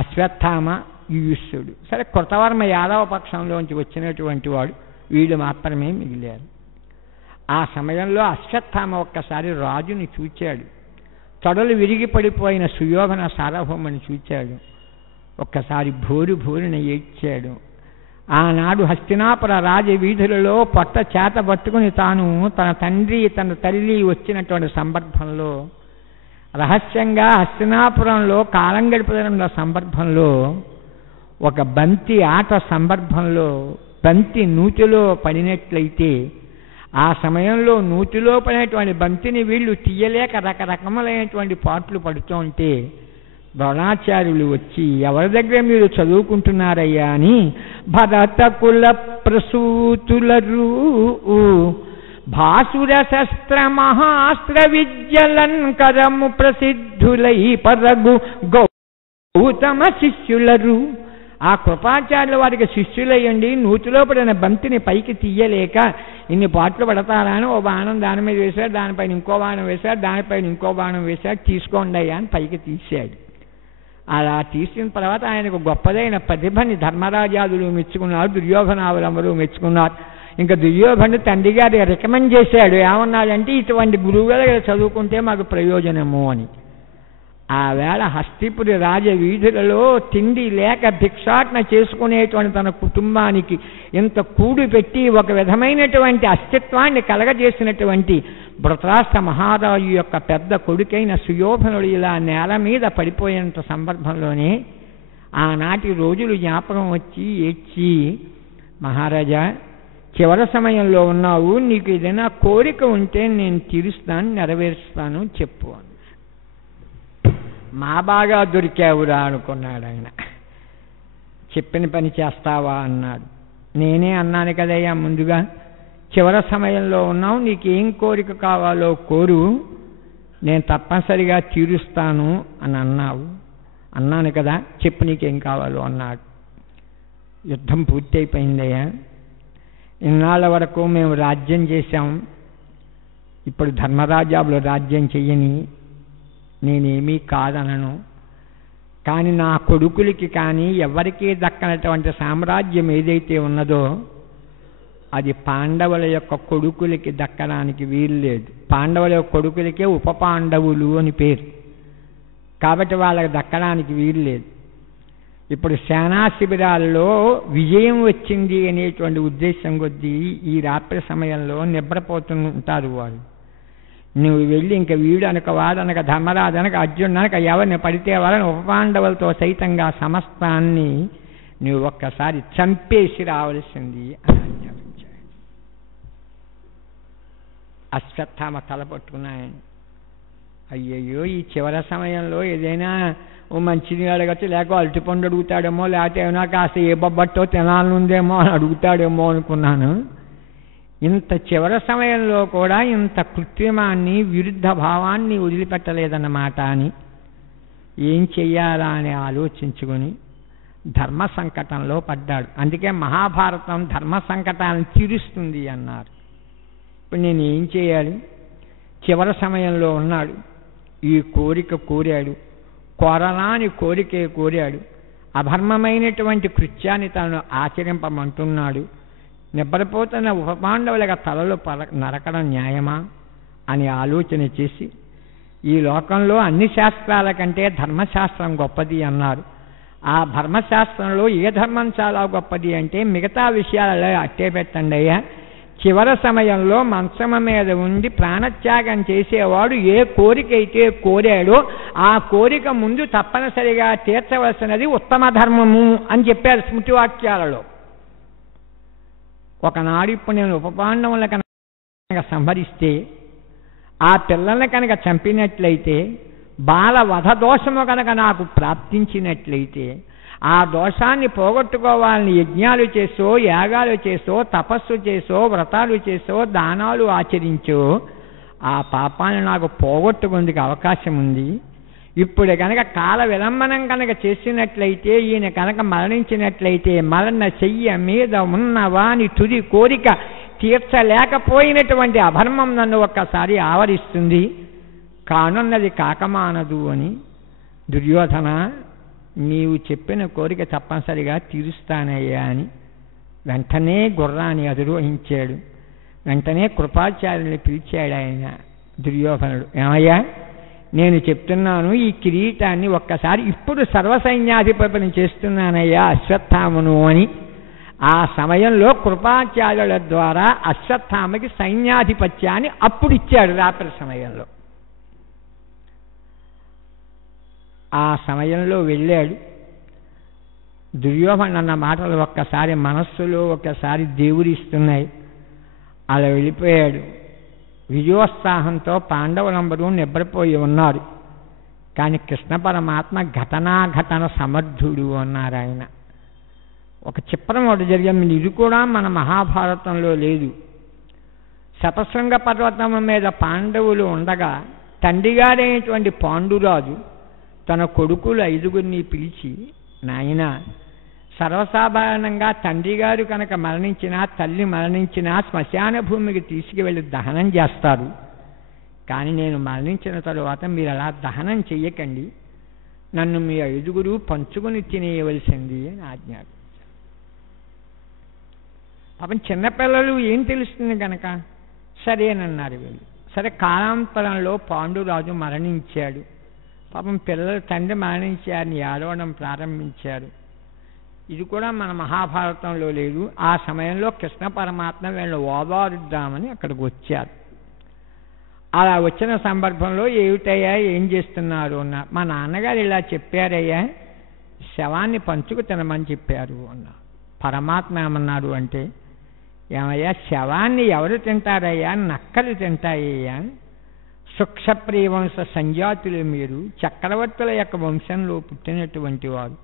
అశ్వత్థామ, యూత్సుడు. సరే కృతవర్మ యాదవ పక్షంలోంచి వచ్చినటువంటి వాడు, వీళ్ళు మాత్రమే మిగిలారు. ఆ సమయంలో అశ్వత్థామ ఒక్కసారి రాజుని చూచాడు, తొడలు విరిగి పడిపోయిన సుయోధన సార్వభౌముని చూచాడు. ఒక్కసారి భోరున ఏడ్చాడు. ఆనాడు హస్తినాపుర రాజ వీధులలో పొట్ట చేత పట్టుకుని తాను తన తండ్రి తన తల్లి వచ్చినటువంటి సందర్భంలో రహస్యంగా హస్తినాపురంలో కాలం గడుపుతున్న సందర్భంలో ఒక బంతి ఆట సందర్భంలో బంతి నూతిలో పడినట్లయితే ఆ సమయంలో నూతిలో పడినటువంటి బంతిని వీళ్ళు తీయలేక రకరకములైనటువంటి పాటలు పడుతూ ఉంటే ద్రోణాచార్యులు వచ్చి ఎవరి దగ్గర మీరు చదువుకుంటున్నారయ్యా అని భరత కుల ప్రసూతులరు భాసుర శస్త్ర మహాస్త్ర విద్యలంకరము ప్రసిద్ధులై పరగు గౌతమ శిష్యులరు. ఆ కృపాచార్యుల వారికి శిష్యులయ్యండి, నూతిలో పడిన బంతిని పైకి తీయలేక ఇన్ని పాటలు పడతారా అని ఓ బాణం దాని మీద వేశాడు, దానిపైన ఇంకో బాణం వేశాడు, దానిపైన ఇంకో బాణం వేశాడు, తీసుకోండి అయ్యా అని పైకి తీశాడు. అలా తీసిన తర్వాత ఆయనకు గొప్పదైన ప్రతిభని ధర్మరాజాదులు మెచ్చుకున్నారు, దుర్యోధనాదులందరూ మెచ్చుకున్నారు. ఇంకా దుర్యోధనుడు తండ్రి గారి రికమెండ్ చేశాడు, ఏమన్నాడంటే ఇటువంటి గురువు దగ్గర చదువుకుంటే మాకు ప్రయోజనము అని. ఆ వేళ హస్తిపురి రాజ వీధులలో తిండి లేక భిక్షాటన చేసుకునేటువంటి తన కుటుంబానికి ఇంత కూడు పెట్టి ఒక విధమైనటువంటి అస్తిత్వాన్ని కలగజేసినటువంటి ధృతరాష్ట్ర మహారాజు యొక్క పెద్ద కొడుకైన సుయోధనుడు ఇలా నేల మీద పడిపోయేంత సందర్భంలోనే ఆనాటి రోజులు జ్ఞాపకం వచ్చి ఏడ్చి, మహారాజా చివరి సమయంలో ఉన్నావు, నీకు ఏదైనా కోరిక ఉంటే నేను తీరుస్తాను, నెరవేరుస్తాను, చెప్పు అని. మా బాగా దొరికావురా అనుకున్నాడు ఆయన. చెప్పిన పని చేస్తావా అన్నాడు. నేనే అన్నాను కదయ్యా ముందుగా, చివరి సమయంలో ఉన్నావు, నీకేం కోరిక కావాలో కోరు, నేను తప్పనిసరిగా తీరుస్తాను అని అన్నావు. అన్నాను కదా, చెప్పు నీకేం కావాలో అన్నాడు. యుద్ధం పూర్తయిపోయిందయ్యా, ఇన్నాళ్ళ వరకు మేము రాజ్యం చేశాం, ఇప్పుడు ధర్మరాజాలు రాజ్యం చెయ్యని నేనేమీ కాదనను, కానీ నా కొడుకులకి కానీ ఎవరికీ దక్కనటువంటి సామ్రాజ్యం ఏదైతే ఉన్నదో అది పాండవుల యొక్క కొడుకులకి దక్కడానికి వీలు లేదు. పాండవుల యొక్క కొడుకులకే ఉప పాండవులు అని పేరు, కాబట్టి వాళ్ళకి దక్కడానికి వీలు లేదు. ఇప్పుడు సేనా శిబిరాల్లో విజయం వచ్చింది అనేటువంటి ఉద్దేశం కొద్దీ ఈ రాత్రి సమయంలో నిద్రపోతుంటారు వాళ్ళు. నువ్వు వెళ్ళి ఇంక వీడు అనక వాడనక ధర్మరాజు అనక అర్జునుడు అనక ఎవరిని పడితే వాళ్ళని ఉపపాండవులతో సైతంగా సమస్తాన్ని నువ్వు ఒక్కసారి చంపేసి రావలసింది అని అన్నారు. అశ్వత్థామ తల పట్టుకున్నాయని. అయ్యయ్యో, ఈ చివరి సమయంలో ఏదైనా ఓ మంచినీళ్ళు అడగచ్చు, లేక అరటిపండు అడుగుతాడేమో, లేకపోతే ఏమైనా కాస్త ఏ బొబ్బట్టో తినాలనుందేమో అని అడుగుతాడేమో అనుకున్నాను. ఇంత చివరి సమయంలో కూడా ఇంత కృత్రిమాన్ని, విరుద్ధ భావాన్ని వదిలిపెట్టలేదన్నమాట అని ఏం చెయ్యాలా అని ఆలోచించుకొని ధర్మ సంకటంలో పడ్డాడు. అందుకే మహాభారతం ధర్మ సంకటాన్ని తీరుస్తుంది అన్నారు. ఇప్పుడు నేను ఏం చేయాలి? చివరి సమయంలో ఉన్నాడు. ఈ కోరిక కోరాడు, కోరలాని కోరికే కోరాడు. అధర్మమైనటువంటి కృత్యాన్ని తను ఆచరింపమంటున్నాడు. నిద్రపోతున్న ఉపపాండవులుగా తలలు నరకడం న్యాయమా అని ఆలోచన చేసి, ఈ లోకంలో అన్ని శాస్త్రాల కంటే ధర్మశాస్త్రం గొప్పది అన్నారు. ఆ ధర్మశాస్త్రంలో ఏ ధర్మం చాలా గొప్పది అంటే, మిగతా విషయాలలో అట్టే పెట్టండి అయ్యా, చివరి సమయంలో మంచం మీద ఉండి ప్రాణత్యాగం చేసేవాడు ఏ కోరిక అయితే కోరాడో ఆ కోరిక ముందు తప్పనిసరిగా తీర్చవలసినది ఉత్తమ ధర్మము అని చెప్పారు స్మృతివాక్యాలలో. ఒకనాడు ఇప్పుడు నేను ఉపపాండవుల కనుక సంహరిస్తే, ఆ పిల్లల్ని కనుక చంపినట్లయితే, బాల వధ దోషము కనుక నాకు ప్రాప్తించినట్లయితే, ఆ దోషాన్ని పోగొట్టుకోవాలని యజ్ఞాలు చేసో, యాగాలు చేసో, తపస్సు చేసో, వ్రతాలు చేసో, దానాలు ఆచరించో ఆ పాపాన్ని నాకు పోగొట్టుకుందుకు అవకాశం ఉంది. ఇప్పుడు కనుక కాల విలంబనం కనుక చేసినట్లయితే, ఈయన కనుక మరణించినట్లయితే, మరణ చెయ్య మీద ఉన్నవాని తుది కోరిక తీర్చలేకపోయినటువంటి అధర్మం నన్ను ఒక్కసారి ఆవరిస్తుంది, కానున్నది కాకమానదు అని, దుర్యోధన నీవు చెప్పిన కోరిక తప్పనిసరిగా తీరుస్తానయ్యా అని వెంటనే గుర్రాన్ని అధిరోహించాడు. వెంటనే కృపాచార్యుని పిలిచాడు ఆయన దుర్యోధనుడు. ఏమయ్యా, నేను చెప్తున్నాను, ఈ కిరీటాన్ని ఒక్కసారి ఇప్పుడు సర్వసైన్యాధిపతిని చేస్తున్నానయ్యా అశ్వత్థామను అని. ఆ సమయంలో కృపాచార్యుల ద్వారా అశ్వత్థామకి సైన్యాధిపత్యాన్ని అప్పుడు ఇచ్చాడు రాత్రి సమయంలో. ఆ సమయంలో వెళ్ళాడు. దుర్యోధన అన్న మాటలు ఒక్కసారి మనస్సులో ఒకసారి దేవుడిస్తున్నాయి. అలా వెళ్ళిపోయాడు. విజయోత్సాహంతో పాండవులందరూ నిద్రపోయి ఉన్నారు. కానీ కృష్ణ పరమాత్మ ఘటనాఘటన సమర్థుడు అన్నారు ఆయన. ఒక చిత్రం ఒకటి జరిగింది. ఇది కూడా మన మహాభారతంలో లేదు. శతశృంగ పర్వతం మీద పాండవులు ఉండగా తండ్రిగారైనటువంటి పాండురాజు తన కొడుకులు 5గురిని పిలిచి, నాయన, సర్వసాధారణంగా తండ్రి గారు కనుక మరణించినా, తల్లి మరణించినా శ్మశాన భూమికి తీసుకువెళ్ళి దహనం చేస్తారు. కానీ నేను మరణించిన తరువాత మీరు అలా దహనం చెయ్యకండి, నన్ను మీ 5గురు పంచుకొని తినేయవలసింది అని ఆజ్ఞాపించారు. పాపం చిన్నపిల్లలు ఏం తెలుస్తుంది కనుక సరేనన్నారు వీళ్ళు. సరే, కాలాంతరంలో పాండురాజు మరణించాడు. పాపం పిల్లలు తండ్రి మరణించారని ఏడవడం ప్రారంభించారు. ఇది కూడా మన మహాభారతంలో లేదు. ఆ సమయంలో కృష్ణ పరమాత్మ వీళ్ళు ఓదారుద్దామని అక్కడికి వచ్చారు. అలా వచ్చిన సందర్భంలో ఏమిటయ్యా, ఏం చేస్తున్నారు అన్న. మా నాన్నగారు ఇలా చెప్పారయ్యా, శవాన్ని పంచుకు తినమని చెప్పారు అన్న. పరమాత్మ ఏమన్నారు అంటే, ఏమయ్యా, శవాన్ని ఎవరు తింటారయ్యా? నక్కలు తింటాయ్యా. సుక్షప్రియ వంశ సంజాతులు మీరు, చక్రవర్తుల యొక్క వంశంలో పుట్టినటువంటి వారు.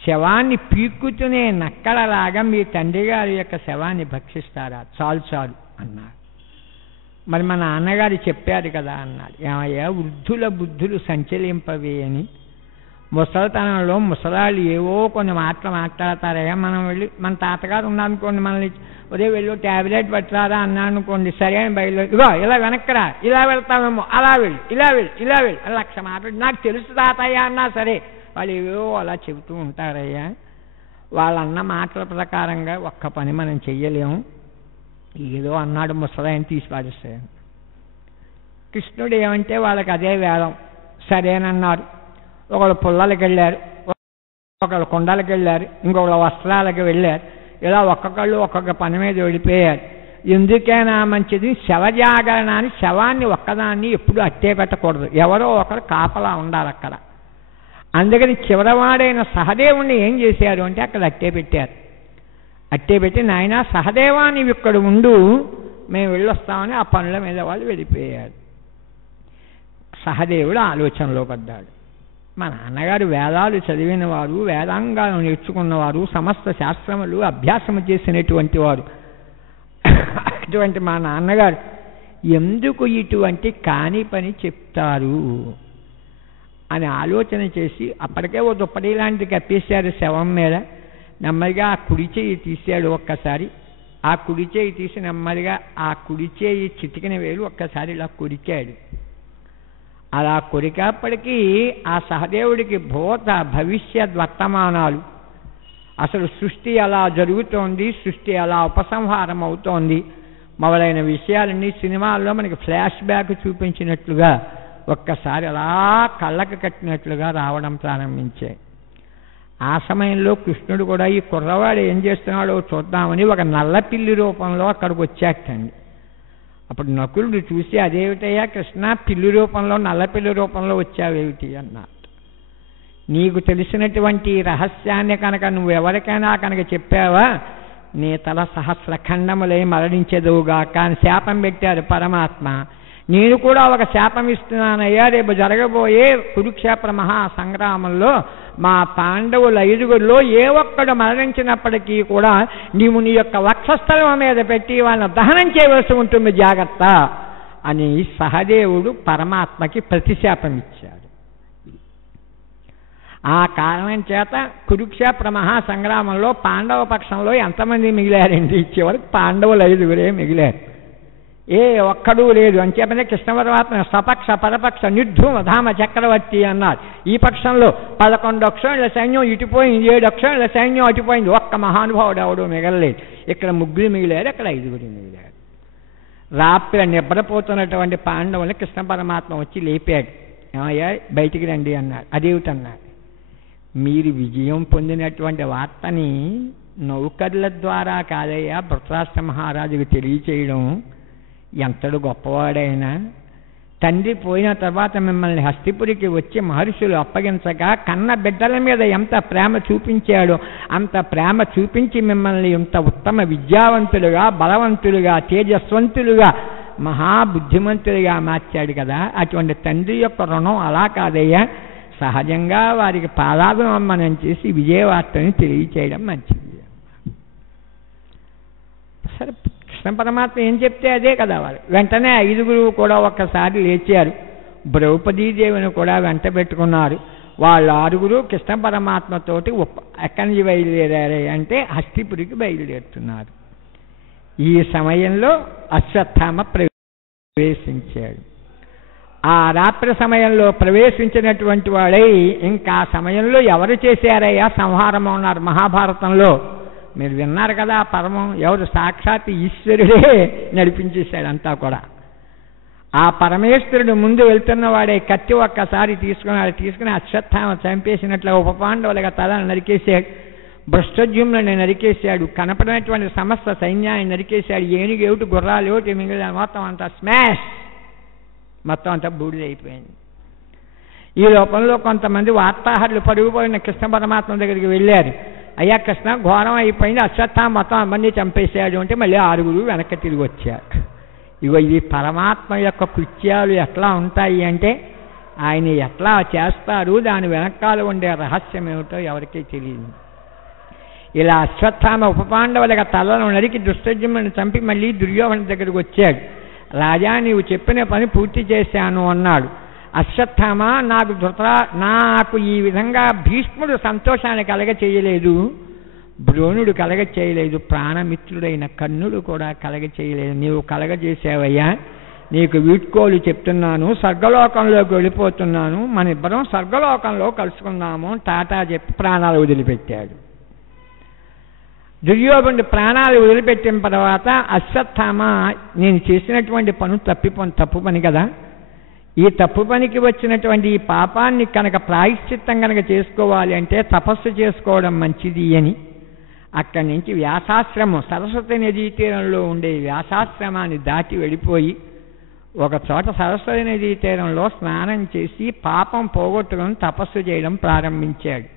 శవాన్ని పీక్కుతూనే నక్కలలాగా మీ తండ్రి గారి యొక్క శవాన్ని భక్షిస్తారా? చాలు చాలు అన్నారు. మరి మా నాన్నగారు చెప్పారు కదా అన్నారు. ఏమయ్యా, వృద్ధుల బుద్ధులు సంచలింపవే అని. ముసలితనంలో ముసలాళ్ళు ఏవో కొన్ని మాటలు మాట్లాడతారయ్యా. మనం వెళ్ళి, మన తాతగారు ఉన్నారనుకోండి, మనల్ని ఉదయం వెళ్ళు ట్యాబ్లెట్ పట్టారా అన్నా అనుకోండి, సరే అని బయలు, ఇగో ఇలా వెనక్కరా, ఇలా వెళ్తామేమో, అలా వెళ్ళి, ఇలా వెళ్ళి, ఇలా వెళ్ళి అని 1,00,000 మాటలు నాకు తెలుసు తాతయ్య అన్నా సరే వాళ్ళు ఏవో అలా చెబుతూ ఉంటారయ్యా. వాళ్ళన్న మాటల ప్రకారంగా ఒక్క పని మనం చెయ్యలేము. ఏదో అన్నాడు ముసలాయని తీసి పారేస్తాను. కృష్ణుడు ఏమంటే వాళ్ళకి అదే వేదం. సరేనన్నారు. ఒకళ్ళు పుల్లలకి వెళ్ళారు, ఒకళ్ళు కుండలకి వెళ్ళారు, ఇంకొకళ్ళు వస్త్రాలకి వెళ్ళారు. ఇలా ఒక్కొక్కళ్ళు ఒక్కొక్క పని మీద వెళ్ళిపోయారు. ఎందుకైనా మంచిది, శవజాగరణాన్ని, శవాన్ని ఒక్కదాన్ని ఎప్పుడు అట్టే పెట్టకూడదు, ఎవరో ఒకరు కాపలా ఉండాలి అక్కడ. అందుకని చివరవాడైన సహదేవుణ్ణి ఏం చేశారు అంటే అక్కడ అట్టే పెట్టారు. అట్టే పెట్టి, నాయన సహదేవా నీవు ఇక్కడ ఉండు, మేము వెళ్ళొస్తామని ఆ పనుల మీద వాళ్ళు వెళ్ళిపోయారు. సహదేవుడు ఆలోచనలో పడ్డాడు. మా నాన్నగారు వేదాలు చదివిన వారు, వేదాంగాలు నేర్చుకున్నవారు, సమస్త శాస్త్రములు అభ్యాసము చేసినటువంటి వారు. అటువంటి మా నాన్నగారు ఎందుకు ఇటువంటి కాని పని చెప్తారు అని ఆలోచన చేసి అప్పటికే ఓ దుప్పటి లాంటిది కప్పేశారు శవం మీద. నెమ్మదిగా ఆ కుడి చేయి తీశాడు ఒక్కసారి. ఆ కుడి చేయి తీసి నెమ్మదిగా ఆ కుడి చేయి చిటికిన వేలు ఒక్కసారి ఇలా కొరికాడు. అలా కొరికేపటికి ఆ సహదేవుడికి భూత భవిష్యత్ వర్తమానాలు, అసలు సృష్టి ఎలా జరుగుతోంది, సృష్టి ఎలా ఉపసంహారం అవుతోంది మొదలైన విషయాలన్నీ సినిమాల్లో మనకి ఫ్లాష్ బ్యాక్ చూపించినట్లుగా ఒక్కసారి అలా కళ్ళకు కట్టినట్లుగా రావడం ప్రారంభించాయి. ఆ సమయంలో కృష్ణుడు కూడా ఈ కుర్రవాడు ఏం చేస్తున్నాడో చూద్దామని ఒక నల్లపిల్లి రూపంలో అక్కడికి వచ్చాటండి. అప్పుడు నకులుడు చూసి, అదేమిటయ్యా కృష్ణ, పిల్లి రూపంలో నల్లపిల్లి రూపంలో వచ్చావేమిటి అన్నాడు. నీకు తెలిసినటువంటి రహస్యాన్ని కనుక నువ్వెవరికైనా కనుక చెప్పావా నీ తల సహస్రఖండములై మరణించదువుగాక అని శాపం పెట్టారు పరమాత్మ. నేను కూడా ఒక శాపం ఇస్తున్నానయ్యా, రేపు జరగబోయే కురుక్షేత్ర మహాసంగ్రామంలో మా పాండవుల 5గురిలో ఏ ఒక్కడు మరణించినప్పటికీ కూడా నీవు నీ యొక్క వక్షస్థలం మీద పెట్టి వాళ్ళని దహనం చేయవలసి ఉంటుంది, జాగ్రత్త అని సహదేవుడు పరమాత్మకి ప్రతిశాపం ఇచ్చాడు. ఆ కారణం చేత కురుక్షేత్ర మహాసంగ్రామంలో పాండవ పక్షంలో ఎంతమంది మిగిలారండి? చివరికి పాండవులు 5గురే మిగిలారు, ఏ ఒక్కడూ లేదు. అంచేతనే కృష్ణ పరమాత్మ స్వపక్ష పరపక్ష నిర్ధూమ ధామ చక్రవర్తి అన్నారు. ఈ పక్షంలో 11 అక్షరాల సైన్యం ఇటుపోయింది, 7 అక్షరాల సైన్యం అటుపోయింది, ఒక్క మహానుభావుడు ఎవడు మిగలలేదు. ఇక్కడ 3 మిగిలారు, అక్కడ 5 మిగిలారు. రాత్రి నిద్రపోతున్నటువంటి పాండవుల్ని కృష్ణ పరమాత్మ వచ్చి లేపాడు. ఏమయ్యా బయటికి రండి అన్నాడు. అదేమిటన్నాడు, మీరు విజయం పొందినటువంటి వార్తని నౌకర్ల ద్వారా కాదయ్యా ధృతరాష్ట్ర మహారాజుకు తెలియచేయడం. ఎంతడు గొప్పవాడైనా తండ్రి పోయిన తర్వాత మిమ్మల్ని హస్తిపురికి వచ్చి మహర్షులు అప్పగించగా కన్న బిడ్డల మీద ఎంత ప్రేమ చూపించాడో అంత ప్రేమ చూపించి మిమ్మల్ని ఇంత ఉత్తమ విద్యావంతులుగా, బలవంతులుగా, తేజస్వంతులుగా, మహాబుద్ధిమంతులుగా మార్చాడు కదా. అటువంటి తండ్రి యొక్క రుణం అలా కాదయ్యా, సహజంగా వారికి పాదాభివందనం చేసి విజయవార్తని తెలియచేయడం మంచిది. సరే, కృష్ణ పరమాత్మ ఏం చెప్తే అదే కదా. వారు వెంటనే 5గురు కూడా ఒక్కసారి లేచారు. ద్రౌపదీదేవిని కూడా వెంట పెట్టుకున్నారు. వాళ్ళు 6గురు కృష్ణ పరమాత్మతోటి ఎక్కడి నుంచి బయలుదేరారు అంటే హస్తిపురికి బయలుదేరుతున్నారు. ఈ సమయంలో అశ్వత్థామ ప్రవేశించాడు. ఆ రాత్రి సమయంలో ప్రవేశించినటువంటి వాడై ఇంకా సమయంలో ఎవరు చేశారయ్యా సంహారం అన్నారు మహాభారతంలో. మీరు విన్నారు కదా ఆ పరమం ఎవరు? సాక్షాత్ ఈశ్వరుడే నడిపించేశాడు అంతా కూడా. ఆ పరమేశ్వరుడు ముందు వెళ్తున్న వాడే కత్తి ఒక్కసారి తీసుకుని అశ్వత్థామ చంపేసినట్లు ఉప పాండవులుగా తలను నరికేశాడు. భ్రష్టద్యుమ్నుని నరికేశాడు. కనపడినటువంటి సమస్త సైన్యాన్ని నరికేశాడు. ఏనుగు ఏమిటి, గుర్రాలు ఏమిటి మిగిలిన మొత్తం అంతా స్మాష్, మొత్తం అంతా బూడిదైపోయింది. ఈ లోపంలో కొంతమంది వార్తాహరులు పరుగుపోయిన కృష్ణ పరమాత్మ దగ్గరికి వెళ్ళారు. అయ్యా కృష్ణ, ఘోరం అయిపోయింది, అశ్వత్థామ మొత్తం అమ్మని చంపేశాడు అంటే మళ్ళీ 6గురు వెనక్కి తిరిగి వచ్చారు. ఇగో ఇది పరమాత్మ యొక్క కృత్యాలు ఎట్లా ఉంటాయి అంటే ఆయన ఎట్లా చేస్తారు, దాని వెనకాల ఉండే రహస్యం ఏమిటో ఎవరికీ తెలియదు. ఇలా అశ్వత్థామ ఉప పాండవులుగా తలను నరికి దుష్టజుమ్నుని చంపి మళ్ళీ దుర్యోధన దగ్గరికి వచ్చాడు. రాజా, నీవు చెప్పిన పని పూర్తి చేశాను అన్నాడు. అశ్వత్థామ, నాకు ఈ విధంగా భీష్ముడు సంతోషాన్ని కలగ చేయలేదు, ద్రోణుడు కలగ చేయలేదు, ప్రాణమిత్రుడైన కర్ణుడు కూడా కలగ చేయలేదు. నీవు కలగజేసావయ్యా, నీకు వీడ్కోలు చెప్తున్నాను, స్వర్గలోకంలోకి వెళ్ళిపోతున్నాను, మన ఇద్దరం స్వర్గలోకంలో కలుసుకున్నాము టాటా చెప్పి ప్రాణాలు వదిలిపెట్టాడు. దుర్యోధనుడు ప్రాణాలు వదిలిపెట్టిన తర్వాత అశ్వత్థామ, నేను చేసినటువంటి తప్పు పని కదా, ఈ తప్పు పనికి వచ్చినటువంటి ఈ పాపాన్ని కనుక ప్రాయశ్చిత్తం కనుక చేసుకోవాలి అంటే తపస్సు చేసుకోవడం మంచిది అని అక్కడి నుంచి వ్యాసాశ్రమం, సరస్వతి నదీ తీరంలో ఉండే వ్యాసాశ్రమాన్ని దాటి వెళ్ళిపోయి ఒక చోట సరస్వతి నదీ తీరంలో స్నానం చేసి పాపం పోగొట్టుకుని తపస్సు చేయడం ప్రారంభించాడు.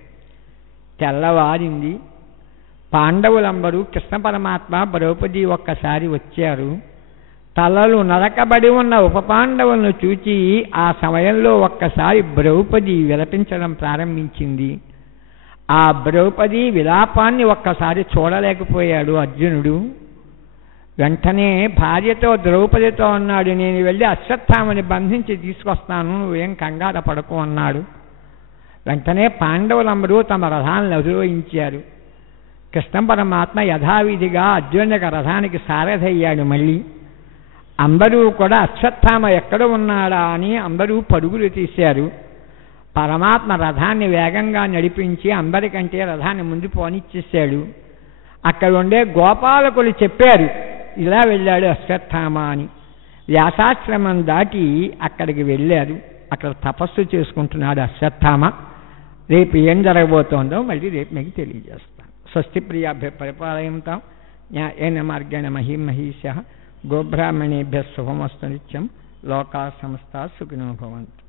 తెల్లవారింది. పాండవులందరూ కృష్ణ పరమాత్మ ద్రౌపది ఒక్కసారి వచ్చారు. తలలు నరకబడి ఉన్న ఉపపాండవులను చూచి ఆ సమయంలో ఒక్కసారి ద్రౌపది విలపించడం ప్రారంభించింది. ఆ ద్రౌపది విలాపాన్ని ఒక్కసారి చూడలేకపోయాడు అర్జునుడు. వెంటనే భార్యతో ద్రౌపదితో అన్నాడు, నేను వెళ్ళి అశ్వత్థామని బంధించి తీసుకొస్తాను, నువ్వేం కంగారు పడకు అన్నాడు. వెంటనే పాండవులందరూ తమ రథాలను అధిరోహించారు. కృష్ణ పరమాత్మ యథావిధిగా అర్జునుడి రథానికి సారథయ్యాడు. మళ్ళీ అందరూ కూడా అశ్వత్థామ ఎక్కడ ఉన్నాడా అని అందరూ పరుగులు తీశారు. పరమాత్మ రథాన్ని వేగంగా నడిపించి అందరికంటే రథాన్ని ముందు పోనిచ్చేశాడు. అక్కడ ఉండే గోపాలకులు చెప్పారు, ఇలా వెళ్ళాడు అశ్వత్థామ అని. వ్యాసాశ్రమం దాటి అక్కడికి వెళ్ళారు. అక్కడ తపస్సు చేసుకుంటున్నాడు అశ్వత్థామ. రేపు ఏం జరగబోతోందో మళ్ళీ రేపు మీకు తెలియజేస్తాను. స్వస్తి ప్రియాభ్య పరిపాలయంతాం న్యాయేన మార్గేణ మహీమహీషః గోబ్రాహ్మణేభ్యः శుభమస్తు నిత్యం. లోకా సమస్తా సుఖినో భవంతు.